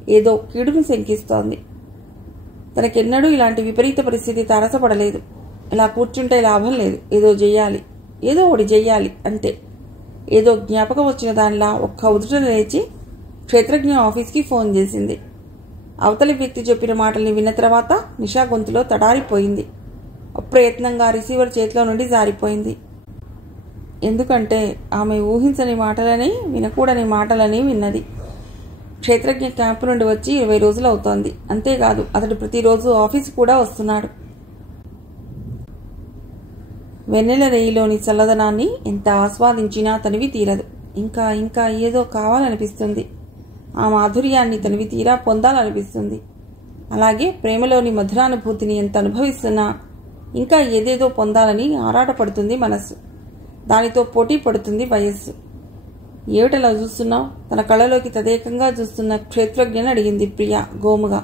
ఏదో కీడును శంకిస్తోంది. తనకెన్నడూ ఇలాంటి విపరీత పరిస్థితి తారసపడలేదు. ఇలా కూర్చుంటే లాభం లేదు, ఏదో ఒకటి చెయ్యాలి అంతే. ఏదో జ్ఞాపకం వచ్చిన దానిలా ఒక్క ఉదుట లేచి క్షేత్రజ్ఞ ఆఫీస్కి ఫోన్ చేసింది. అవతలి వ్యక్తి చెప్పిన మాటల్ని విన్న తర్వాత నిషా గొంతులో తడారిపోయింది. అప్రయత్నంగా రిసీవర్ చేతిలో నుండి జారిపోయింది. ఎందుకంటే ఆమె ఊహించని మాటలని వినకూడని మాటలని విన్నది. క్షేత్రజ్ఞ క్యాంపు నుండి వచ్చి 20 రోజులు అవుతోంది. అంతేకాదు, అతడు ప్రతిరోజు ఆఫీసు కూడా వస్తున్నాడు. వెన్నెల రేయిలోని చల్లదనాన్ని ఎంత ఆస్వాదించినా తనివి తీరదు. ఇంకా ఏదో కావాలనిపిస్తుంది. ఆ మాధుర్యాన్ని తనివి తీరా పొందాలనిపిస్తుంది. అలాగే ప్రేమలోని మధురానుభూతిని ఎంత అనుభవిస్తున్నా ఇంకా ఏదేదో పొందాలని ఆరాటపడుతుంది మనస్సు. దానితో పోటీ పడుతుంది వయస్సు. ఏమిటలా చూస్తున్నావు? తన కళ్ళలోకి తదేకంగా చూస్తున్న క్షేత్రజ్ఞని అడిగింది ప్రియ గోముగా.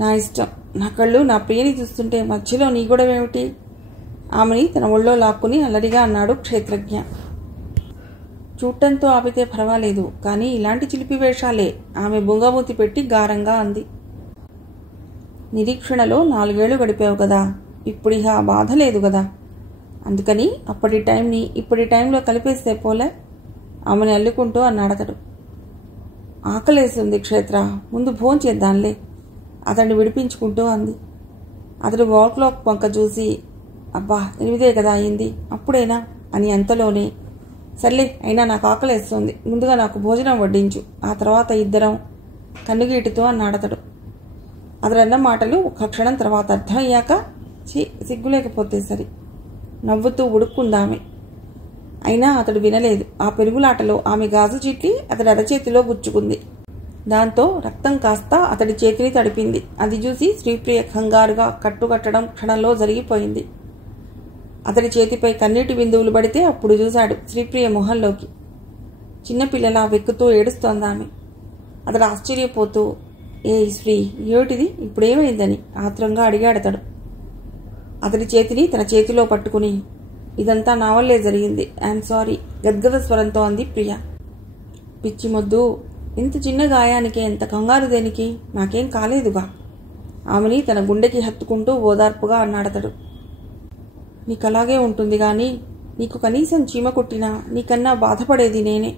నా ఇష్టం. నా కళ్ళు నా ప్రియని చూస్తుంటే మధ్యలో నీ గొడవేమిటి? ఆమెని తన ఒళ్ళో లాక్కుని అల్లరిగా అన్నాడు క్షేత్రజ్ఞ. చూడటంతో ఆపితే పర్వాలేదు, కానీ ఇలాంటి చిలిపి వేషాలే. ఆమె బుంగమూతి పెట్టి గారంగా అంది. నిరీక్షణలో 4 ఏళ్లు గడిపావు కదా, ఇప్పుడిహ బాధ లేదు కదా. అందుకని అప్పటి టైంని ఇప్పటి టైంలో కలిపేస్తే పోలే, ఆమెను అల్లుకుంటూ అన్నాడతడు. ఆకలేస్తుంది క్షేత్ర, ముందు భోంచేద్దాంలే, అతన్ని విడిపించుకుంటూ అంది. అతడు వాల్ క్లాక్ వంక చూసి, అబ్బా 8 కదా అయింది, అప్పుడేనా అని అంతలోనే, సర్లే అయినా నాకు ఆకలేస్తుంది, ముందుగా నాకు భోజనం వడ్డించు, ఆ తర్వాత ఇద్దరం కన్నుగీటుతూ అన్నాడతడు. అతడన్న మాటలు ఒక క్షణం తర్వాత అర్థమయ్యాక, సిగ్గులేకపోతే సరి, నవ్వుతూ ఉడుక్కుందామె. అయినా అతడు వినలేదు. ఆ పెరుగులాటలో ఆమె గాజు చీటి అతడి అరచేతిలో గుచ్చుకుంది. దాంతో రక్తం కాస్త అతడి చేతిని తడిపింది. అది చూసి శ్రీప్రియ కంగారుగా కట్టుకట్టడం క్షణంలో జరిగిపోయింది. అతడి చేతిపై కన్నీటి బిందువులు పడితే అప్పుడు చూశాడు శ్రీప్రియ మొహంలోకి. చిన్నపిల్లలా వెక్కుతూ ఏడుస్తోందామె. అతడు ఆశ్చర్యపోతూ, ఏ శ్రీ, ఏమిటిది, ఇప్పుడేమైందని ఆత్రంగా అడిగాడతడు. అతడి చేతిని తన చేతిలో పట్టుకుని, ఇదంతా నా వల్లే జరిగింది, ఐఎమ్ సారీ, గద్గద స్వరంతో అంది ప్రియ. పిచ్చి మొద్దు, ఇంత చిన్న గాయానికి ఎంత కంగారు దేనికి, నాకేం కాలేదుగా. ఆమెని తన గుండెకి హత్తుకుంటూ ఓదార్పుగా అన్నాడతడు. నీకలాగే ఉంటుంది గాని, నీకు కనీసం చీమ కుట్టినా నీకన్నా బాధపడేది నేనే.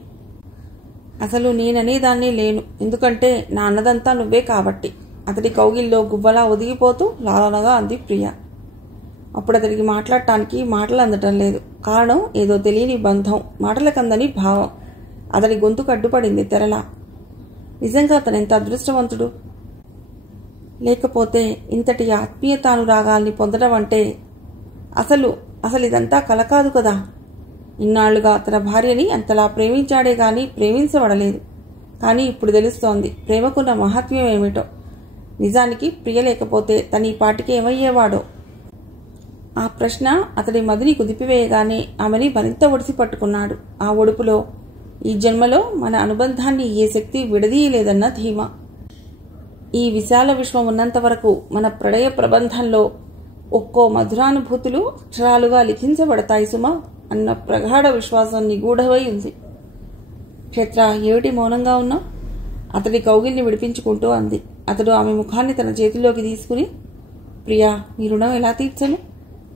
అసలు నేననేదాన్నే లేను, ఎందుకంటే నా అన్నదంతా నువ్వే కాబట్టి. అతడి కౌగిల్లో గువ్వలా ఒదిగిపోతూ లాలనగా అంది ప్రియ. అప్పుడు అతడికి మాట్లాడటానికి మాటలు అందటం లేదు. కారణం ఏదో తెలియని బంధం, మాటలకందని భావం. అతడి గొంతుకు అడ్డుపడింది తెరలా. నిజంగా అతనెంత అదృష్టవంతుడు. లేకపోతే ఇంతటి ఆత్మీయతానురాగాల్ని పొందడం అంటే అసలు ఇదంతా కల కాదు కదా. ఇన్నాళ్లుగా తన భార్యని అంతలా ప్రేమించాడే గాని ప్రేమించబడలేదు. కానీ ఇప్పుడు తెలుస్తోంది ప్రేమకున్న మహాత్మ్యం ఏమిటో. నిజానికి ప్రియ లేకపోతే తన ఈ పాటికి ఏమయ్యేవాడో. ఆ ప్రశ్న అతడి మదిని కుదిపివేయగానే ఆమెని మరింత ఒడిసి పట్టుకున్నాడు. ఆ ఒడుపులో ఈ జన్మలో మన అనుబంధాన్ని ఏ శక్తి విడదీయలేదన్న ధీమా. ఈ విశాల విశ్వం ఉన్నంత వరకు మన ప్రణయ ప్రబంధంలో ఒక్కో మధురానుభూతులు అక్షరాలుగా లిఖించబడతాయి సుమా అన్న ప్రగాఢ విశ్వాసం నిగూఢమై ఉంది. క్షేత్ర, ఏమిటి మౌనంగా ఉన్నావు? అతడి కౌగిల్ని విడిపించుకుంటూ అంది. అతడు ఆమె ముఖాన్ని తన చేతిలోకి తీసుకుని, ప్రియా, నీ రుణం ఎలా తీర్చను?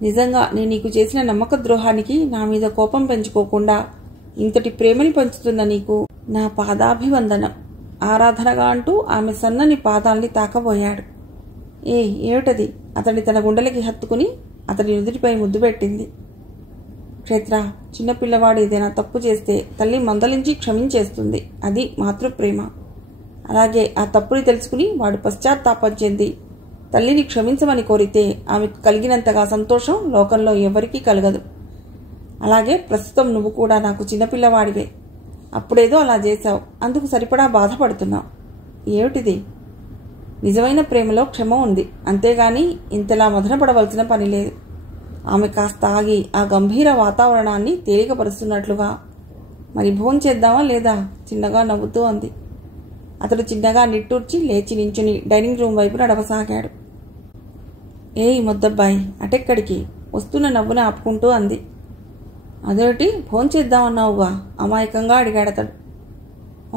నిజంగా నేను నీకు చేసిన నమ్మక ద్రోహానికి నా మీద కోపం పెంచుకోకుండా ఇంతటి ప్రేమని పంచుతున్న నీకు నా పాదాభివందనం, ఆరాధనగా అంటూ ఆమె సన్నని పాదాల్ని తాకబోయాడు. ఏమిటది? అతడి తన గుండెలకి హత్తుకుని అతడి నుదుటిపై ముద్దు పెట్టింది. క్షేత్ర, చిన్నపిల్లవాడు ఏదైనా తప్పు చేస్తే తల్లి మందలించి క్షమించేస్తుంది. అది మాతృప్రేమ. అలాగే ఆ తప్పుని తెలుసుకుని వాడు పశ్చాత్తాపం చెంది తల్లిని క్షమించమని కోరితే ఆమెకు కలిగినంతగా సంతోషం లోకంలో ఎవరికీ కలగదు. అలాగే ప్రస్తుతం నువ్వు కూడా నాకు చిన్నపిల్లవాడివే. అప్పుడేదో అలా చేశావు, అందుకు సరిపడా బాధపడుతున్నావు. ఏమిటిది? నిజమైన ప్రేమలో క్షమ ఉంది, అంతేగాని ఇంతలా మదనపడవలసిన పని లేదు. ఆమె కాస్త ఆగి ఆ గంభీర వాతావరణాన్ని తేలికపరుస్తున్నట్లుగా, మరి భోంచేద్దామా లేదా చిన్నగా నవ్వుతూ అంది. అతడు చిన్నగా నిట్టూర్చి లేచి నించుని డైనింగ్ రూమ్ వైపు నడవసాగాడు. ఏయ్ మొద్దబ్బాయి, అటెక్కడికి? వస్తున్న నవ్వుని ఆపుకుంటూ అంది. అదేమిటి, భోంచేద్దామన్నావుగా అమాయకంగా అడిగాడతడు.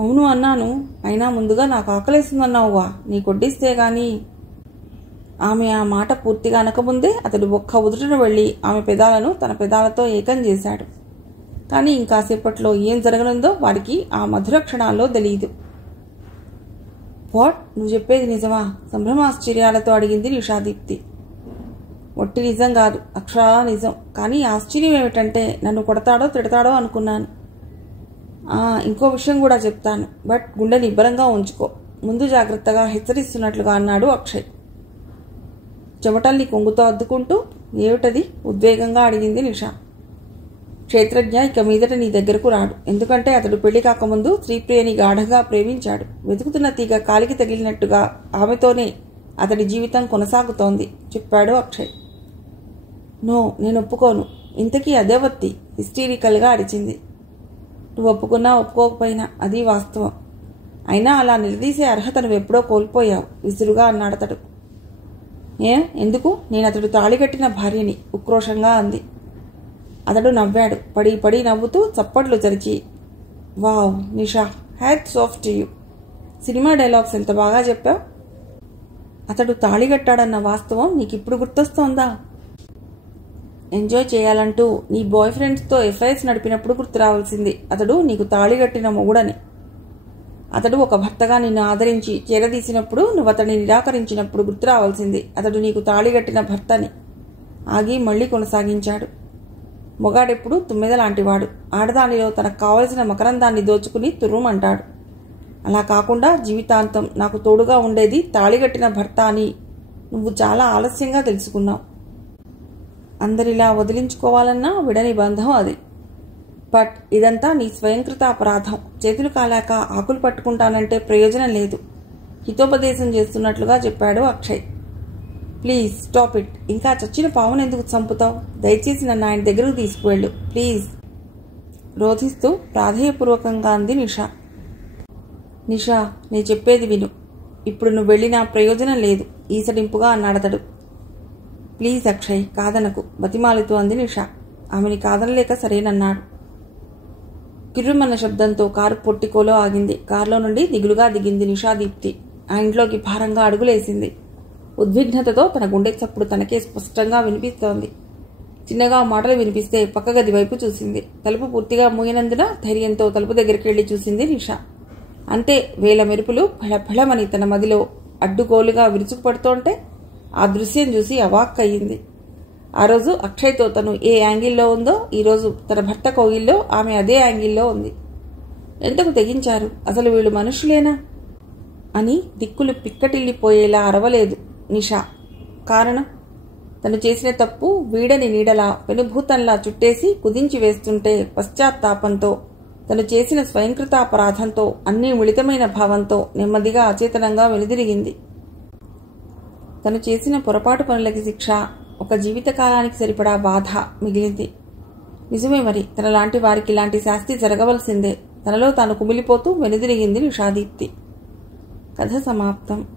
అవును అన్నాను, అయినా ముందుగా నాకు ఆకలేస్తుందన్నావుగా, నీ కొడ్డిస్తే గాని. ఆమె ఆ మాట పూర్తిగా అనకముందే అతడు ఒక్క ఉదుటను వెళ్లి ఆమె పెదాలను తన పెదాలతో ఏకం చేశాడు. కానీ ఇంకాసేపట్లో ఏం జరగనుందో వాడికి ఆ మధుర క్షణాల్లో తెలియదు. వాట్, నువ్వు చెప్పేది నిజమా? సంభ్రమాశ్చర్యాలతో అడిగింది నిషాదీప్తి. ఒట్టి నిజం కాదు, అక్షరాలా నిజం. కానీ ఆశ్చర్యం ఏమిటంటే నన్ను కొడతాడో తిడతాడో అనుకున్నాను. ఇంకో విషయం కూడా చెప్తాను, బట్ గుండె నిబ్బరంగా ఉంచుకో, ముందు జాగ్రత్తగా హెచ్చరిస్తున్నట్లుగా అన్నాడు అక్షయ్. చెమటల్ని కొంగుతో అద్దుకుంటూ. ఏమిటది? ఉద్వేగంగా అడిగింది నిషా. క్షేత్రజ్ఞ ఇక మీదట నీ దగ్గరకు రాడు. ఎందుకంటే అతడు పెళ్లి కాకముందు శ్రీప్రియని గాఢంగా ప్రేమించాడు. వెతుకుతున్న తీగ కాలికి తగిలినట్టుగా ఆమెతోనే అతడి జీవితం కొనసాగుతోంది చెప్పాడు అక్షయ్. నో, నేను ఒప్పుకోను. ఇంతకీ అదేవత్తి హిస్టీరికల్గా అరిచింది. నువ్వు ఒప్పుకున్నా ఒప్పుకోకపోయినా అది వాస్తవం. అయినా అలా నిలదీసే అర్హత నువ్వెప్పుడో కోల్పోయావు విసురుగా అన్నాడతడు. ఎందుకు? నేను అతడు తాళికట్టిన భార్యని ఉక్రోషంగా అంది. అతడు నవ్వాడు. పడి పడి నవ్వుతూ చప్పట్లు చరిచి, wow Nisha, hats off to you. Cinema dialogues ఎంత బాగా చెప్పావు. అతడు తాళిగట్టాడన్న వాస్తవం నీకిప్పుడు గుర్తొస్తోందా? ఎంజాయ్ చేయాలంటూ నీ బాయ్ ఫ్రెండ్స్తో ఎఫ్ఐఆర్స్ నడిపినప్పుడు గుర్తు రావాల్సింది అతడు నీకు తాళిగట్టిన మొగుడని. అతడు ఒక భర్తగా నిన్ను ఆదరించి చేరదీసినప్పుడు నువ్వు అతడిని నిరాకరించినప్పుడు గుర్తు రావాల్సింది అతడు నీకు తాళిగట్టిన భర్తని. ఆగి మళ్లీ కొనసాగించాడు. మొగాడెప్పుడు తుమ్మెద లాంటివాడు. ఆడదానిలో తనకు కావలసిన మకరందాన్ని దోచుకుని తుర్రుమంటాడు. అలా కాకుండా జీవితాంతం నాకు తోడుగా ఉండేది తాళిగట్టిన భర్త అని నువ్వు చాలా ఆలస్యంగా తెలుసుకున్నావు. అందరిలా వదిలించుకోవాలన్నా విడని బంధం అది. బట్ ఇదంతా నీ స్వయంకృత అపరాధం. చేతులు కాలాక ఆకులు పట్టుకుంటానంటే ప్రయోజనం లేదు హితోపదేశం చేస్తున్నట్లుగా చెప్పాడు అక్షయ్. Please stop it. ఇంకా చచ్చిన పావును ఎందుకు చంపుతావు? దయచేసి నన్ను ఆయన దగ్గరకు తీసుకువెళ్ళు ప్లీజ్, రోధిస్తూ ప్రాధేయపూర్వకంగా అంది నిషా. నిషా, నేను చెప్పేది విను. ఇప్పుడు నువ్వు వెళ్ళినా ప్రయోజనం లేదు ఈసడింపుగా అన్నాడతడు. ప్లీజ్ అక్షయ్, కాదనకు బతిమాలుతూ అంది నిషా. ఆమెని కాదనలేక సరేనన్నాడు. కిర్రుమన్న శబ్దంతో కారు పొట్టికోలో ఆగింది. కారులో నుండి దిగులుగా దిగింది నిషాదీప్తి. ఆ ఇంట్లోకి భారంగా అడుగులేసింది. ఉద్విగ్నతతో తన గుండె చప్పుడు తనకే స్పష్టంగా వినిపిస్తోంది. చిన్నగా మాటలు వినిపిస్తే పక్క గది వైపు చూసింది. తలుపు పూర్తిగా మూయనందున ధైర్యంతో తలుపు దగ్గరికి వెళ్లి చూసింది నిషా. అంతే, వేల మెరుపులు ఫళఫళమని తన మదిలో అడ్డుగోలుగా విరుచుకుపడుతోంటే ఆ దృశ్యం చూసి అవాక్కయ్యింది. ఆ రోజు అక్షయ్తో తను ఏ యాంగిల్లో ఉందో ఈరోజు తన భర్త కోగిల్లో ఆమె అదే యాంగిల్లో ఉంది. ఎంతకు తెగించారు? అసలు వీళ్ళు మనుషులేనా అని దిక్కులు పిక్కటిల్లిపోయేలా అరవలేదు నిషా. కారణం, తను చేసిన తప్పు వీడని నీడలా పెనుభూతంలా చుట్టేసి కుదించి వేస్తుంటే పశ్చాత్తాపంతో, తను చేసిన స్వయంకృతాపరాధంతో, అన్నీ మిళితమైన భావంతో నెమ్మదిగా అచేతనంగా వెనుదిరిగింది. తను చేసిన పొరపాటు పనులకి శిక్ష, ఒక జీవితకాలానికి సరిపడా బాధ మిగిలింది. నిజమే మరి, తనలాంటి వారికి ఇలాంటి శాస్తి జరగవలసిందే. తనలో తాను కుమిలిపోతూ వెనుదిరిగింది నిషాదీప్తి. కథ సమాప్తం.